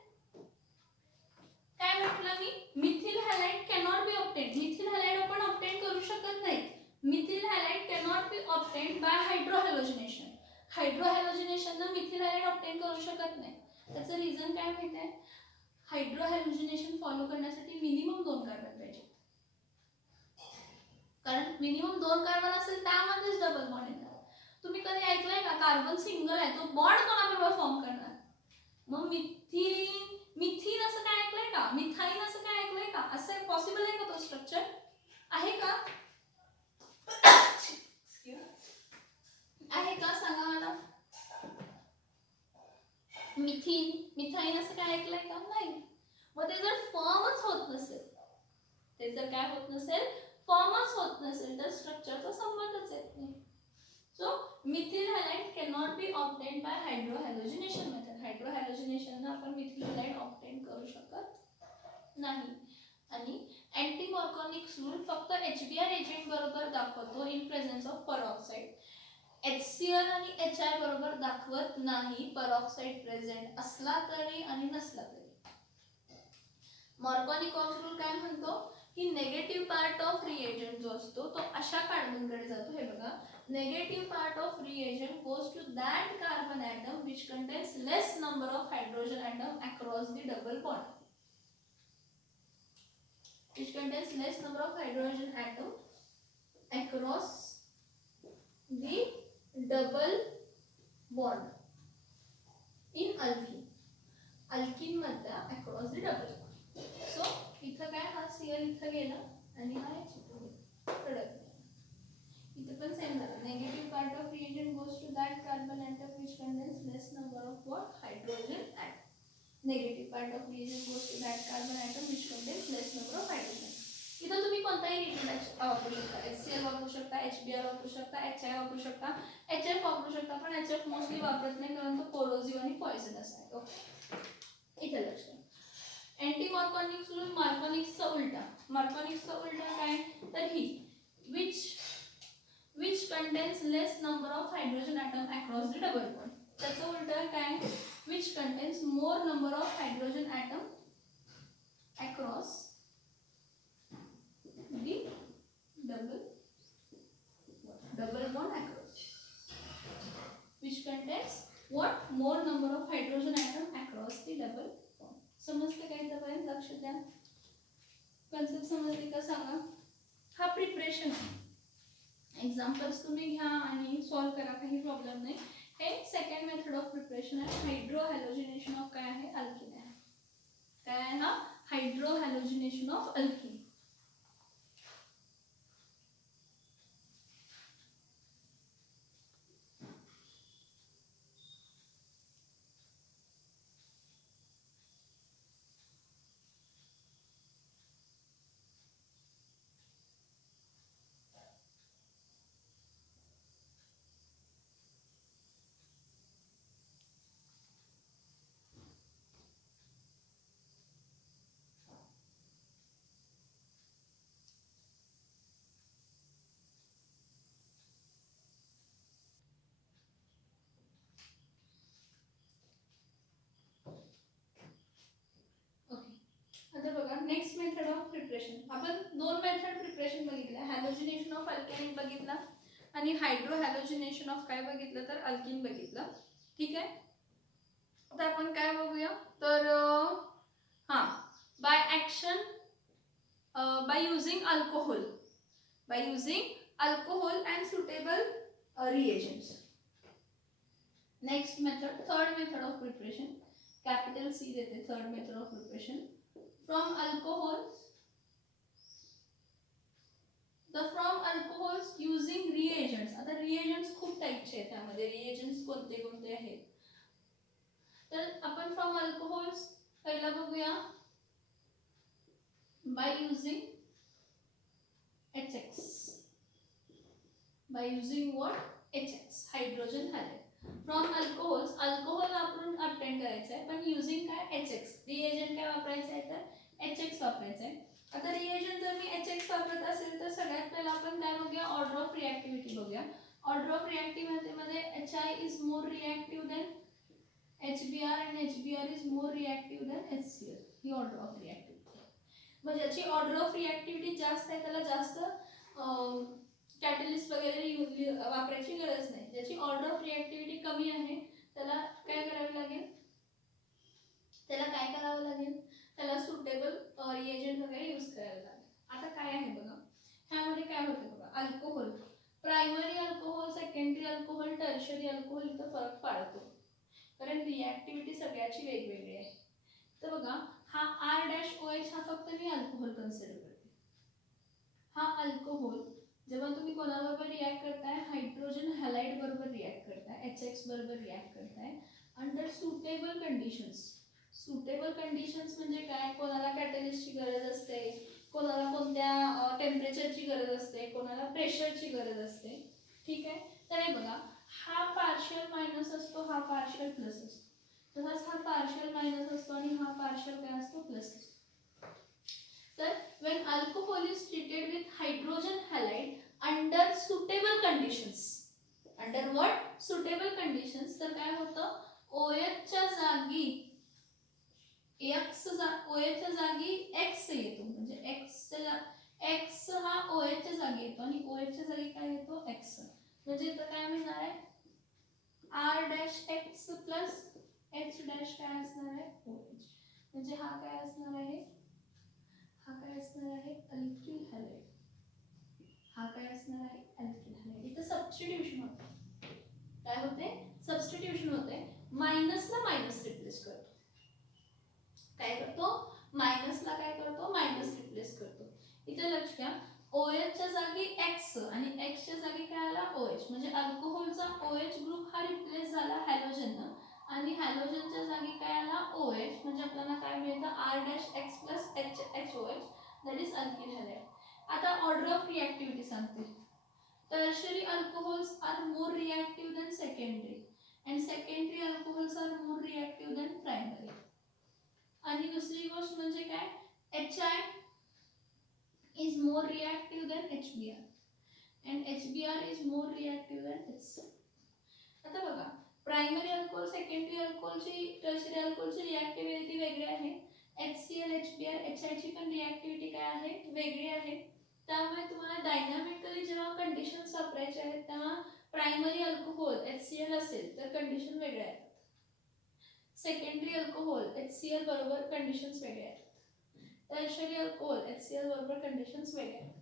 काय म्हटलं मी? Methyl halide cannot be obtain. Methyl halide आपण ऑब्टेन करू शकत नाही. Methyl halide cannot be obtain by hydrohalogenation. हायड्रोहॅलोजिनेशननं मिथिल हॅलाइड ऑब्टेन करू शकत नाही. त्याचं रिझन काय माहिती आहे? हायड्रोहॅलोजिनेशन फॉलो करण्यासाठी मिनिमम 2 कार्बन पाहिजे. कारण मिनिमम 2 कार्बन असेल त्यामध्येच डबल बॉन्ड येणार. तुम्ही कधी ऐकलंय का कार्बन सिंगल आहे तो बॉन्ड कोणाबरोबर फॉर्म करणार? मग मिथीन असं काय ऐकलंय का? मिथाईन असं काय ऐकलंय का? असं पॉसिबल आहे का तो स्ट्रक्चर? आहे का? आहे का सांगा मला. मिथाईन असं काय ऐकलंय का? नाही. मग ते जर फॉर्मच होत नसेल, फॉर्मच होत नसेल तर स्ट्रक्चरचा संबंधच येत नाही. So methyl halide cannot be obtained by hydrohalogenation method. हायड्रोहॅलोजिनेशन ने आपण मिथिल हॅलाइड ऑब्टेन करू शकत नाही. आणि अँटी मार्कोनिक रूल फक्त HBr एजंट बरोबर दाखवतो in presence of peroxide. HCl आणि HI बरोबर दाखवत नाही परऑक्साइड प्रेझेंट असला तरी आणि नसला तरी. मार्कोनिकॉव्स रूल काय म्हणतो की नेगेटिव्ह पार्ट ऑफ रिएजंट जो असतो तो अशा कार्बनकडे जातो. हे बघा, negative part of reagent goes to that carbon atom which contains less number of hydrogen atom across the double bond. Which contains less number of hydrogen atom across the double bond in alkene. Alkene मधला across the double bond. So इथं काय, हा Cl इथं गेला आणि हा H इथं गेला, प्रोडक्ट. इथं पण सेम झालं. Negative part of reagent goes to that carbon atom which contains less number of what hydrogen atom. Negative part of reagent goes to that carbon atom which contains less number of hydrogen. इथं तुम्ही कोणताही reagent वापरू शकता. HCl वापरू शकता, HBr वापरू शकता, HI वापरू शकता, HF वापरू शकता. पण HF मोस्टली वापरत नाही कारण तो कोरोसिव्ह आणि पॉइझनस आहे. ओके, इथं लक्ष द्या. अँटी मार्कोनिक रूल मार्कोनिक्सचा उलटा. मार्कोनिक्सचा उलटा काय तर ही which contains less number of hydrogen atom across the double bond. त्याचं उलट काय? which contains more number of hydrogen atom across the double bond across. which contains what? more number of hydrogen atom across the double bond. समजते काय इथपर्यंत? लक्ष द्या. Concept समजली का सांगा. हा प्रिपरेशन आहे. एक्झाम्पल्स तुम्ही घ्या आणि सॉल्व करा, काही प्रॉब्लेम नाही. हे सेकंड मेथड ऑफ प्रिपरेशन आहे. हायड्रोहॅलोजिनेशन ऑफ काय आहे? अल्किन आहे. काय आहे हा? हायड्रोहॅलोजिनेशन ऑफ अल्किन. आता बघा, नेक्स्ट मेथड ऑफ प्रिपरेशन. आपण 2 मेथड प्रिपरेशन बघितल्या. हॅलोजिनेशन ऑफ अल्केन बघितला आणि हायड्रोहॅलोजिनेशन ऑफ काय बघितलं तर अल्किन बघितलं. ठीक आहे. आता आपण काय बघूया तर by action by using alcohol and suitable reagents. Next method, third method of preparation. Capital C देते third method of preparation. From alcohols using reagents. आता रिएजंट्स खूप टाईपचे आहेत, त्यामध्ये रिएजंट्स कोणते कोणते आहेत. तर आपण फ्रॉम अल्कोहोल्स पहिला बघूया. By using HX. By using what? HX, hydrogen halide. From alcohols, alcohol वापरून ऑब्टेन करायचं आहे, पण युझिंग काय? HX. रिएजंट काय वापरायचं आहे? तर HX वापरायचं आहे. आता रिएजंट जर मी HX वापरत असेल तर सगळ्यात पहिला आपण काय बघूया? ऑर्डर ऑफ रिॲक्टिव्हिटी बघूया. ऑर्डर ऑफ रिॲक्टिव्हिटी मध्ये HI is more reactive than HBr and HBr is more reactive than HCl. ही ऑर्डर ऑफ रिॲक्टिव्हिटी. म्हणजे ज्याची ऑर्डर ऑफ रिॲक्टिव्हिटी जास्त आहे त्याला जास्त कॅटलिस्ट वगैरे वापरायची गरज नाही. ज्याची ऑर्डर ऑफ रिॲक्टिव्हिटी कमी आहे त्याला काय करावे लागेल? त्याला सुटेबल रिएजंट वगैरे यूज करायला लागेल. आता काय आहे बघा, ह्यामध्ये काय होतं बघा. Alcohol, primary alcohol, secondary alcohol, tertiary alcohol, इथं फरक पाडतो कारण रिॲक्टिव्हिटी सगळ्याची वेगवेगळी आहे. तर बघा, हा R-OH हा फक्त मी अल्कोहोल कन्सिडर करते. हा अल्कोहोल जेव्हा तुम्ही कोणाबरोबर रिॲक्ट करताय? हायड्रोजन हॅलाइड बरोबर रिॲक्ट करताय, HX बरोबर रिॲक्ट करताय under suitable conditions. Suitable conditions म्हणजे काय? कोणाला कॅटलिस्टची गरज असते, कोणाला कोणत्या टेम्परेचरची गरज असते, कोणाला प्रेशरची गरज असते. ठीक आहे. तर हे बघा, हा पार्शियल मायनस असतो, हा पार्शियल प्लस असतो. तसाच हा पार्शियल मायनस असतो आणि हा पार्शियल काय असतो? प्लस असतो. तर when alcohol is treated with hydrogen halide under suitable conditions, under what? suitable conditions, तर काय होतं? OH च्या जागी OH च्या जागी X येतो, म्हणजे X हा OH च्या जागी येतो आणि OH च्या जागी काय येतो? X. म्हणजे इथं काय मिळणार आहे? R-X प्लस H डॅश काय असणार आहे? OH. म्हणजे हा काय असणार आहे? हा काय असणार आहे? Alkyl halide. हा काय असणार आहे? Alkyl halide. इथं सबस्टिट्यूशन होते. काय होते? सबस्टिट्यूशन होते. मायनसला मायनस रिप्लेस करतो. काय करतो? मायनसला काय करतो? मायनस रिप्लेस करतो. इथे लक्ष द्या, OH च्या जागी X आणि X च्या जागी काय आला? OH. म्हणजे अल्कोहोलचा OH ग्रुप हा रिप्लेस झाला हॅलोजननं आणि हॅलोजनच्या जागी काय आला? OH. म्हणजे आपल्याला काय मिळतं? R-X plus HOH, that is alkyl halide. आता ऑर्डर ऑफ रिॲक्टिव्हिटी सांगते. Tertiary alcohols are more reactive than secondary and secondary alcohols are more reactive than primary. आणि दुसरी गोष्ट म्हणजे काय? HI is more reactive than HBr and HBr is more reactive than HCl. आता बघा, primary alcohol, secondary अल्कोहोलची, tertiary अल्कोहोलची reactivity वेगळी आहे. HCl, HBr, HI ची पण रिॲक्टिव्हिटी काय आहे? वेगळी आहे. त्यामुळे तुम्हाला डायनॅमिकली जेव्हा कंडिशन्स वापरायचे आहेत तेव्हा प्रायमरी अल्कोहोल HCl असेल तर कंडिशन वेगळ्या आहेत. सेकंडरी अल्कोहोल HCl बरोबर कंडिशन्स वेगळ्या आहेत. टर्शरी अल्कोहोल HCl बरोबर कंडिशन्स वेगळ्या आहेत.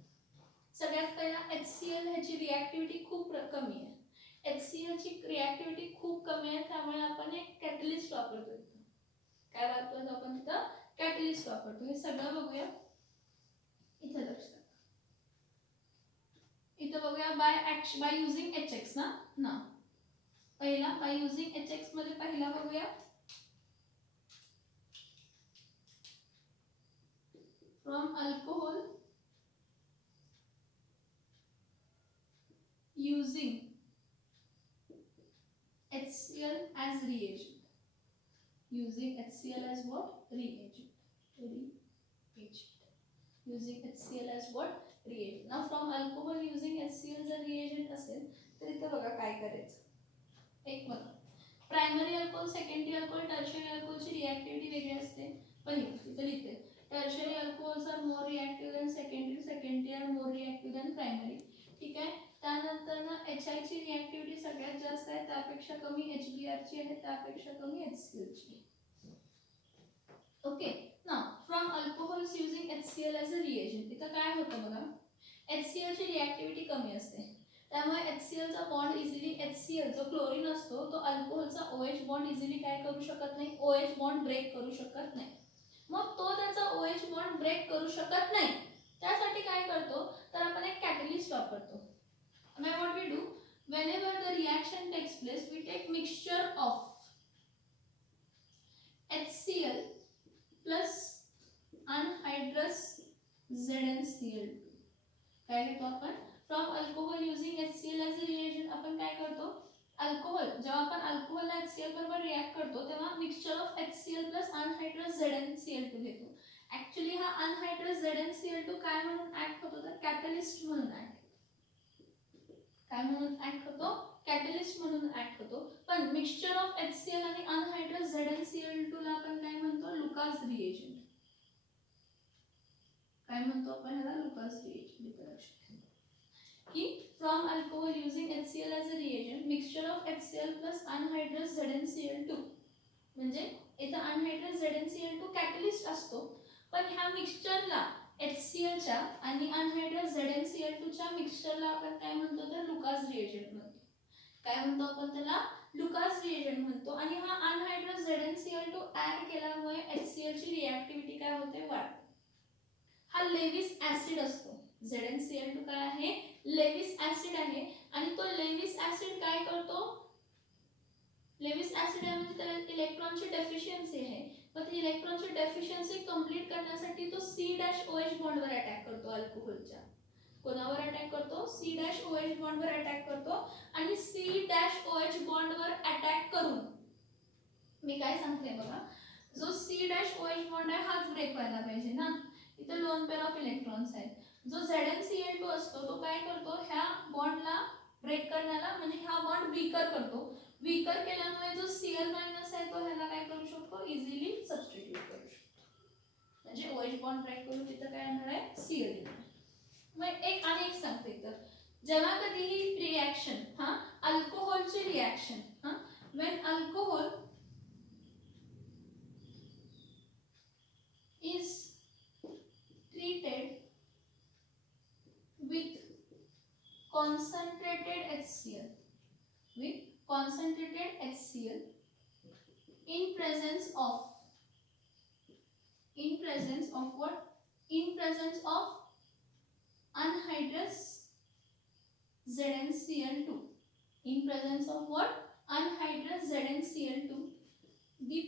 सगळ्यात पहिला HCl ह्याची रिॲक्टिव्हिटी खूप कमी आहे. HCl ची रिॲक्टिव्हिटी खूप कमी आहे, त्यामुळे आपण एक कॅटलिस्ट वापरतो. काय वापरतो आपण तिथं? कॅटलिस्ट वापरतो. हे सगळं बघूया. इथं लक्ष द्या. इथं बघूया बाय युझिंग HX ना. पहिला बाय युझिंग HX मध्ये पहिला बघूया. From alcohol using HCl as reagent. Using HCl as what? Reagent. Using HCl as what? Reagent. Now from alcohol using HCl as a reagent असेल तर इथे बघा काय करायचं. एक बघा, primary alcohol, secondary alcohol, tertiary अल्कोहोलची रिॲक्टिव्हिटी वेगळी असते. पहिली इथे लिहिते, tertiary alcohols are more reactive than secondary are more reactive than primary. ठीक आहे. त्यानंतर ना HI ची रिॲक्टिव्हिटी सगळ्यात जास्त आहे, त्यापेक्षा कमी HBr ची आहे, त्यापेक्षा कमी HCl ची. Okay. Now from alcohols using HCl as a reagent, इथं काय होतं बघा, HCl ची रिॲक्टिव्हिटी कमी असते त्यामुळे HCl चा बॉन्ड इझिली HCl जो क्लोरीन असतो तो अल्कोहोलचा OH बॉन्ड इझिली काय करू शकत नाही, OH बॉन्ड ब्रेक करू शकत नाही. मग तो त्याचा OH बॉन्ड ब्रेक करू शकत नाही, त्यासाठी काय करतो तर आपण एक कॅटलिस्ट वापरतो. Now what we do, whenever the reaction takes place, we take mixture of HCl plus anhydrous ZnCl2. काय घेतो आपण from alcohol using HCl as a reagent. आपण काय करतो अल्कोहोल, जेव्हा आपण अल्कोहोलला HCl बरोबर रिॲक्ट करतो तेव्हा mixture of HCl plus anhydrous ZnCl2 घेतो. ऍक्च्युली हा अनहायड्रस ZnCl2 काय म्हणून ऍक्ट होतो तर कॅटलिस्ट म्हणून ऍक्ट, काय म्हणून ऍक्ट होतो, कॅटलिस्ट म्हणून ऍक्ट होतो. पण मिक्सचर ऑफ HCl आणि अनहायड्रस ZnCl2 ला आपण काय म्हणतो लुकास रिएजंट. काय म्हणतो आपण ह्याला लुकास रिएजंट. की from alcohol using HCl as a reagent mixture of HCl plus anhydrous ZnCl2. म्हणजे इथं अनहायड्रस ZnCl2 कॅटलिस्ट असतो, पण ह्या मिक्सचरला HCl च्या आणि अनहायड्रस ZnCl2 च्या मिक्सचरला आपण काय म्हणतो तर लुकास रिएजंट म्हणतो. काय म्हणतो आपण त्याला लुकास रिएजंट म्हणतो. आणि हा अनहायड्रस ZnCl2 ऍड केल्यामुळे HCl ची रिॲक्टिव्हिटी काय होते वाढते. हा लेविस ऍसिड असतो. ZnCl2 काय आहे लेविस ऍसिड आहे आणि तो लेविस ऍसिड काय करतो, लेविस ऍसिड आहे म्हणजे त्याला इलेक्ट्रॉनची डेफिशियन्सी आहे. मग ती इलेक्ट्रॉनची डेफिशियन्सी कंप्लीट करण्यासाठी तो C-OH बॉन्डवर अटॅक करतो अल्कोहोलच्या. कोणावर अटॅक करतो C-OH बॉन्डवर अटॅक करतो. आणि C-OH बॉन्डवर अटॅक करून मी काय सांगते बघा, जो C-OH बॉन्ड आहे हाच ब्रेक व्हायला पाहिजे ना, इथे लोन पेअर ऑफ इलेक्ट्रॉन्स आहेत. जो ZnCl2 असतो तो काय करतो ह्या बॉन्डला ब्रेक करण्याला म्हणजे हा बॉन्ड वीकर करतो. वीकर केल्यामुळे जो Cl- आहे तो ह्याला काय करू शकतो इझिली सबस्टिट्यूट करू शकतो. म्हणजे OH बॉन्ड ब्रेक करून तिथं काय येणार आहे Cl येणार. मग एक आणि एक सांगते तर जेव्हा कधीही रिॲक्शन हा अल्कोहोलची रिॲक्शन हा when alcohol is treated with concentrated HCl in presence of what, in presence of anhydrous ZnCl2, in presence of what anhydrous ZnCl2, the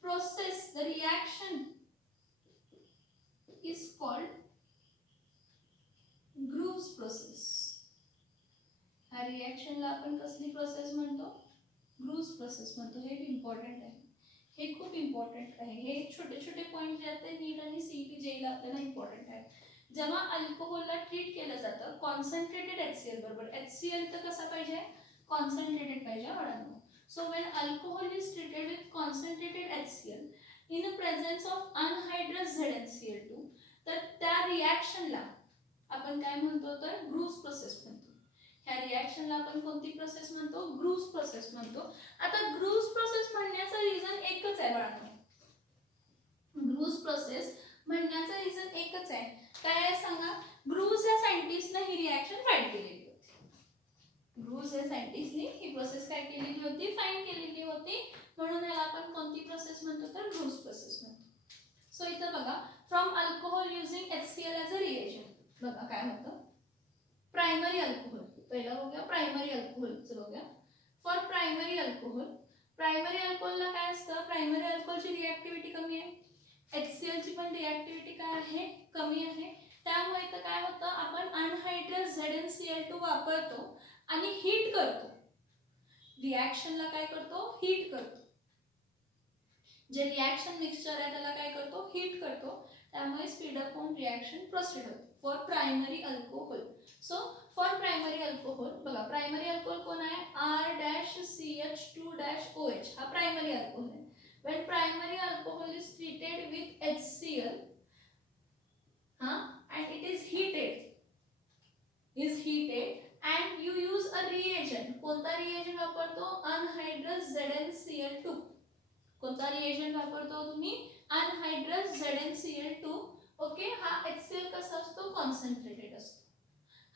process, the reaction is called Groves process. ह्या रिॲक्शनला आपण कसली process म्हणतो grooves process म्हणतो. हे important आहे, हे खूप इम्पॉर्टंट आहे. हे छोटे छोटे पॉइंट जे आहेत नीट आणि CET जेईला आपल्याला इम्पॉर्टंट आहे. जेव्हा अल्कोहोलला ट्रीट केलं जातं कॉन्सन्ट्रेटेड HCl बरोबर, HCl तर कसा पाहिजे कॉन्सन्ट्रेटेड पाहिजे बाळांनो. So when alcohol is treated with concentrated HCl in presence of anhydrous ZnCl2, तर त्या रिॲक्शनला आपण काय म्हणतो तर ग्रूव्स प्रोसेस म्हणतो. ह्या रिॲक्शनला आपण कोणती प्रोसेस म्हणतो ग्रूव्स प्रोसेस म्हणतो. आता ग्रूव्स प्रोसेस म्हणण्याचं रिझन एकच आहे बाळांनो, ग्रूव्स प्रोसेस म्हणण्याचं रिझन एकच आहे. काय आहे सांगा, ग्रूव्स या सायंटिस्टने ही रिॲक्शन फाइंड केलेली होती. ग्रूव्स या सायंटिस्टने ही प्रोसेस काय केलेली होती फाइंड केलेली होती, म्हणून याला आपण कोणती प्रोसेस म्हणतो तर ग्रूव्स प्रोसेस म्हणतो. सो इथं बघा from alcohol using HCl as a reagent. बघा काय होतं प्रायमरी अल्कोहोल, पहिला हो गया प्रायमरी अल्कोहोलचं हो गया. फॉर प्रायमरी अल्कोहोलला काय असतं, प्रायमरी अल्कोहोलची रिॲक्टिव्हिटी कमी आहे, HCl ची पण रिॲक्टिव्हिटी काय आहे कमी आहे. त्यामुळे इथं काय होतं आपण अनहायड्रस ZnCl2 वापरतो आणि हीट करतो. रिॲक्शनला काय करतो हीट करतो. जे रिॲक्शन मिक्सचर आहे त्याला काय करतो हीट करतो, त्यामुळे स्पीड अप होऊन रिॲक्शन प्रोसीड होते. For primary alcohol, so for primary alcohol बघा प्रायमरी अल्कोहोल कोण आहे R-CH2-OH हा प्रायमरी अल्कोहोल आहे. When primary alcohol is treated with HCl and it is heated and you use a reagent. कोणता reagent वापरतो अनहायड्रस ZnCl2. कोणता reagent वापरतो तुम्ही अनहायड्रस ZnCl2. ओके, हा HCl कसा असतो कॉन्सन्ट्रेटेड असतो.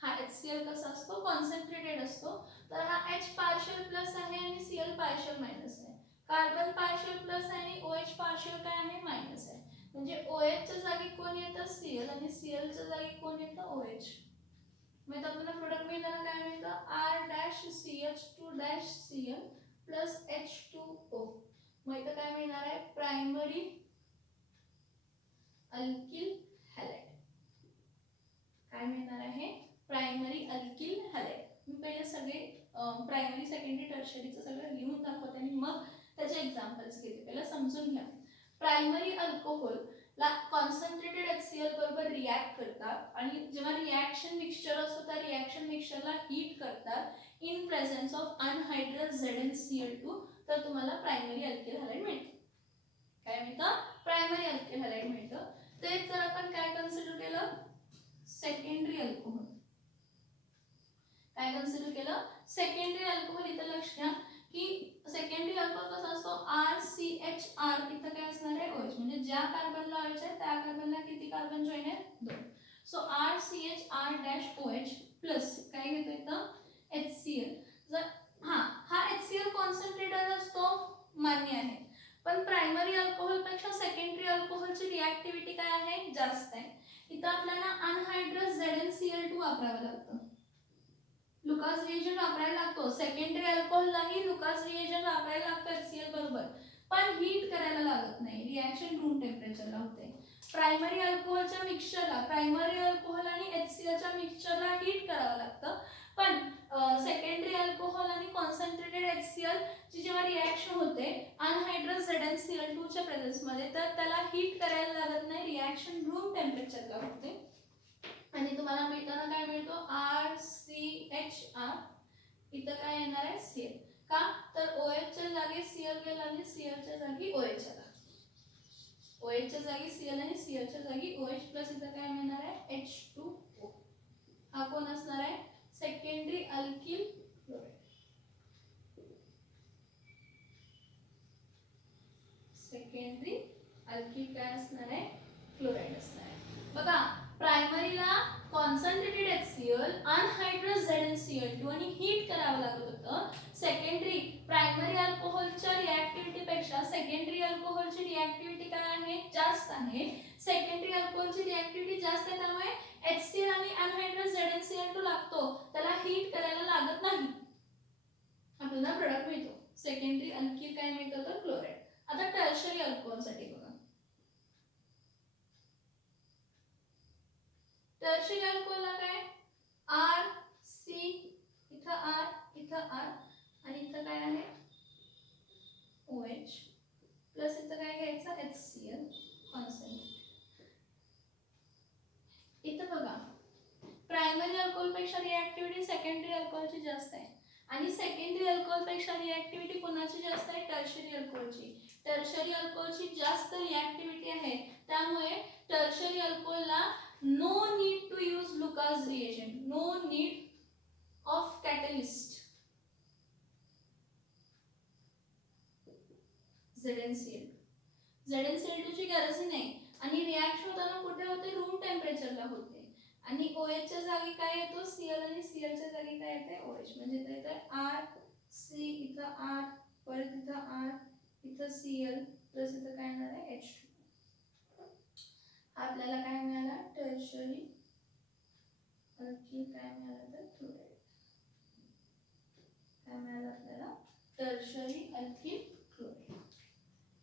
हा HCl कसा असतो कॉन्सन्ट्रेटेड असतो, तर हा H पार्शियल प्लस आहे आणि Cl पार्शियल मायनस आहे. कार्बन पार्शियल प्लस आहे आणि OH पार्शियल काय आहे मायनस आहे. म्हणजे OH च्या जागी कोण येतं Cl आणि Cl च्या जागी कोण येतं OH. मग आपल्याला प्रोडक्ट मिळताना काय मिळतं R-CH2-Cl प्लस H2O. मग इथं काय मिळणार आहे प्रायमरी अल्किल हॅलाइड. काय मिळणार आहे प्रायमरी अल्किल हॅलाइड. मी पहिले सगळे प्रायमरी सेकंडरी टर्शरीचं सगळं लिहून दाखवते आणि मग त्याचे एक्झाम्पल्स घेते. पहिला समजून घ्या. प्रायमरी अल्कोहोल ला कॉन्सन्ट्रेटेड HCl बरोबर रिॲक्ट करतात आणि जेव्हा रिॲक्शन मिक्सचर असतो त्या रिॲक्शन मिक्सचरला हीट करतात in presence of anhydrous ZnCl2, तर तुम्हाला प्रायमरी अल्किल हॅलाइड मिळतं. काय मिळतं प्रायमरी अल्किल हॅलाइड मिळतं. तेच जर आपण काय कन्सिडर केलं सेकंडरी अल्कोहोल. काय कन्सिडर केलं सेकंडरी अल्कोहोल. इथं लक्ष द्या की सेकंडरी अल्कोहोल कसा असतो RCHR. इथं काय असणार आहे OH. म्हणजे ज्या कार्बनला OH आहे त्या कार्बनला किती कार्बन जॉईन आहेत 2. सो RCHR-OH प्लस काय घेतो इथं HCl. जर हा HCl कॉन्सन्ट्रेटेड असतो मान्य आहे, पण प्रायमरी अल्कोहोल पेक्षा सेकंडरी अल्कोहोलची रिॲक्टिव्हिटी काय आहे जास्त आहे. इथं आपल्याला अनहायड्रस ZnCl2 वापरावं लागतं. लुकास रिएजंट वापरायला लागतो. सेकंडरी अल्कोहोललाही लुकास रिएजंट वापरायला लागतं HCl बरोबर, पण हीट करायला लागत नाही. रिॲक्शन रूम टेम्परेचरला होते. प्रायमरी अल्कोहोलच्या मिक्सचरला प्रायमरी अल्कोहोल आणि HClच्या मिक्सचरला हीट करावं लागतं, पण सेकंडरी अल्कोहोल आणि कॉन्सन्ट्रेटेड HCl ची जेव्हा रिॲक्शन होते अनहायड्रस ZnCl2 च्या प्रेझेन्स मध्ये, तर त्याला हीट करायला लागत नाही. रिॲक्शन रूम टेम्परेचरला होते आणि तुम्हाला मिळताना काय मिळतो RCHR. इथं काय येणार आहे Cl. का तर OH च्या जागी Cl गेला आणि Cl च्या जागी OH आला. OH च्या जागी Cl आणि Cl च्या जागी OH प्लस इथं काय मिळणार आहे H2O. हा कोण असणार आहे secondary alkyl chloride. Secondary alkyl काय असणार आहे क्लोराइड असणार आहे. बघा प्रायमरीला कॉन्सन्ट्रेटेड HCl अनहायड्रस ZnCl2 आणि हीट करावं लागत होतं. सेकंडरी प्रायमरी अल्कोहोलच्या रिॲक्टिव्हिटी पेक्षा सेकंडरी अल्कोहोलची रिॲक्टिव्हिटी काय आहे जास्त आहे. सेकंडरी अल्कोहोलची रिॲक्टिव्हिटी जास्त आहे त्यामुळे HCl आणि अनहायड्रस ZnCl2 लागतो, त्याला हीट करायला लागत नाही. आपल्याला प्रोडक्ट मिळतो सेकंडरी अल्किल काय मिळतं तर क्लोराइड. आता टर्शरी अल्कोहोलसाठी बघा. टर्शरी अल्कोहोलला काय R C इथं R इथं R आणि इथं काय आहे OH प्लस इथं काय घ्यायचं HCl कॉन्सन्ट्रेट. इथं बघा प्रायमरी अल्कोहोल पेक्षा रिॲक्टिव्हिटी सेकंडरी अल्कोहोलची जास्त आहे आणि सेकंडरी अल्कोहोल पेक्षा रिॲक्टिव्हिटी कोणाची जास्त आहे टर्शरी अल्कोहोलची. टर्शरी अल्कोहोलची जास्त रिॲक्टिव्हिटी आहे, त्यामुळे tertiary अल्कोहोलला no need to use Lucas reagent, no need of catalyst ZnCl. ZnCl2 ची गरज नाही आणि रिॲक्शन होताना कुठे होते रूम टेम्परेचरला होते आणि OH च्या जागी काय येतो Cl आणि Cl च्या जागी काय येते OH. म्हणजे इथे येते R C इथं R परत इथं R इथं Cl प्लस इथं काय येणार आहे H2. आपल्याला काय मिळाला टर्शरी अल्किल काय मिळालं तर क्लोराइड. काय मिळालं आपल्याला टर्शरी अल्किल क्लोराइड.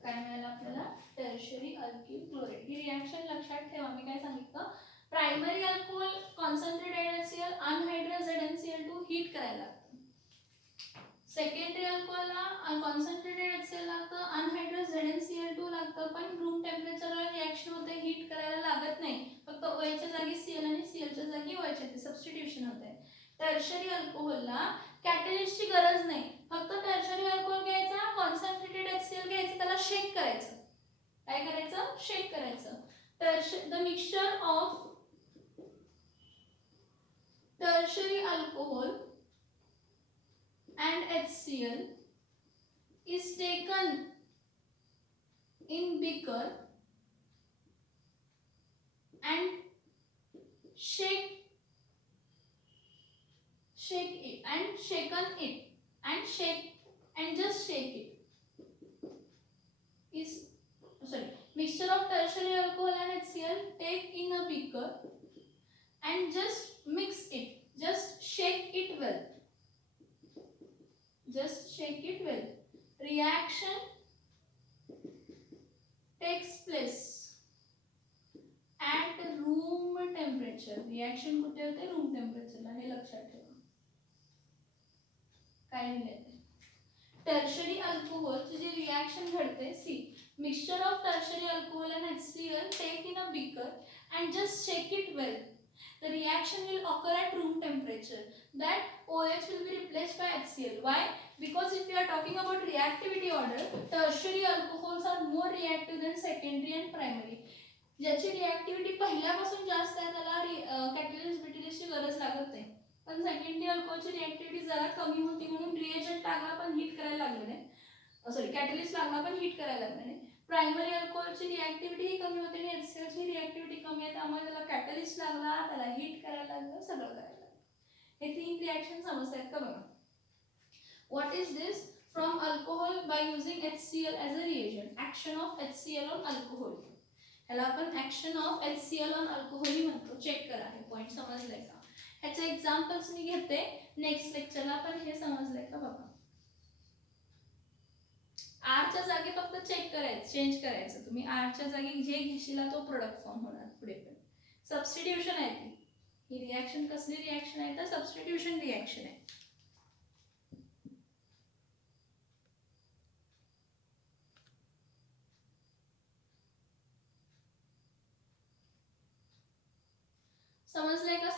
काय मिळालं आपल्याला टर्शरी अल्किल क्लोराइड. ही रिॲक्शन लक्षात ठेवा. मी काय सांगितलं primary alcohol concentrated HCl अनहायड्रस ZnCl2 heat करायला लागतं. सेकंडरी अल्कोहोलला कॉन्सन्ट्रेटेड HCl लागतं अनहायड्रस ZnCl2 लागतं, पण रूम टेम्परेचरला रिॲक्शन होते हीट करायला लागत नाही. फक्त OH च्या जागी Cl आणि Cl च्या जागी OH येते सबस्टिट्यूशन होते. टर्शरी अल्कोहोलला कॅटलिस्टची गरज नाही, फक्त टर्शरी अल्कोहोल घ्यायचा कॉन्सन्ट्रेटेड HCl घ्यायचं त्याला शेक करायचं. काय करायचं शेक करायचं. The mixture of tertiary alcohol and HCl is taken in beaker and shake it and shaken it and shake and just shake it is sorry, mixture of tertiary alcohol and HCl, take in a beaker and just mix it, just shake it well, just shake it well. Reaction takes place at room temperature. Reaction कुठे होते? Room टेम्परेचरला, हे लक्षात ठेवा. काय लिहिलंय? Tertiary अल्कोहोलची जी रिएक्शन घडते, see mixture of tertiary alcohol and HCl, take in a beaker and just shake it well. The reaction will occur at room temperature. That OH will be replaced by HCl. Why? Because if we are talking about reactivity order, tertiary alcohols are more reactive than secondary and primary. ज्याची रिएक्टिव्हिटी पहिल्यापासून जास्त आहे त्याला catalyst बिटलिस्टची गरज लागत नाही. पण secondary अल्कोहोलची रिएक्टिव्हिटी जरा कमी होती म्हणून रिएजंट लागला पण हीट करायला लागले नाही. सॉरी, कॅटलिस्ट लागला पण हीट करायला लागले नाही. प्रायमरी अल्कोहोलची रिएक्टिव्हिटी ही कमी होते आणि HClची रिएक्टिव्हिटी कमी आहे, त्यामुळे त्याला कॅटलिस्ट लागला, त्याला हीट करायला लागलं, सगळं करायला लागलं. हे तीन रिएक्शन समजतात का बघा. What is this? From alcohol by using HCl as a reagent. Action of HCl on alcohol. ह्याला आपण action of HCl on alcohol म्हणतो. चेक करा, हे पॉईंट समजलंय का? ह्याचे एक्झाम्पल्स मी घेते नेक्स्ट लेक्चरला, पण हे समजलंय का बघा. आरच्या जागी फक्त चेक करायचं, चेंज करायचं. तुम्ही आरच्या जागी जे घेशीला तो प्रोडक्ट फॉर्म होणार पुढे पण. सबस्टिट्यूशन आहे ती. ही रिएक्शन कसली रिएक्शन आहे तर सबस्टिट्यूशन रिएक्शन आहे. समजलंय का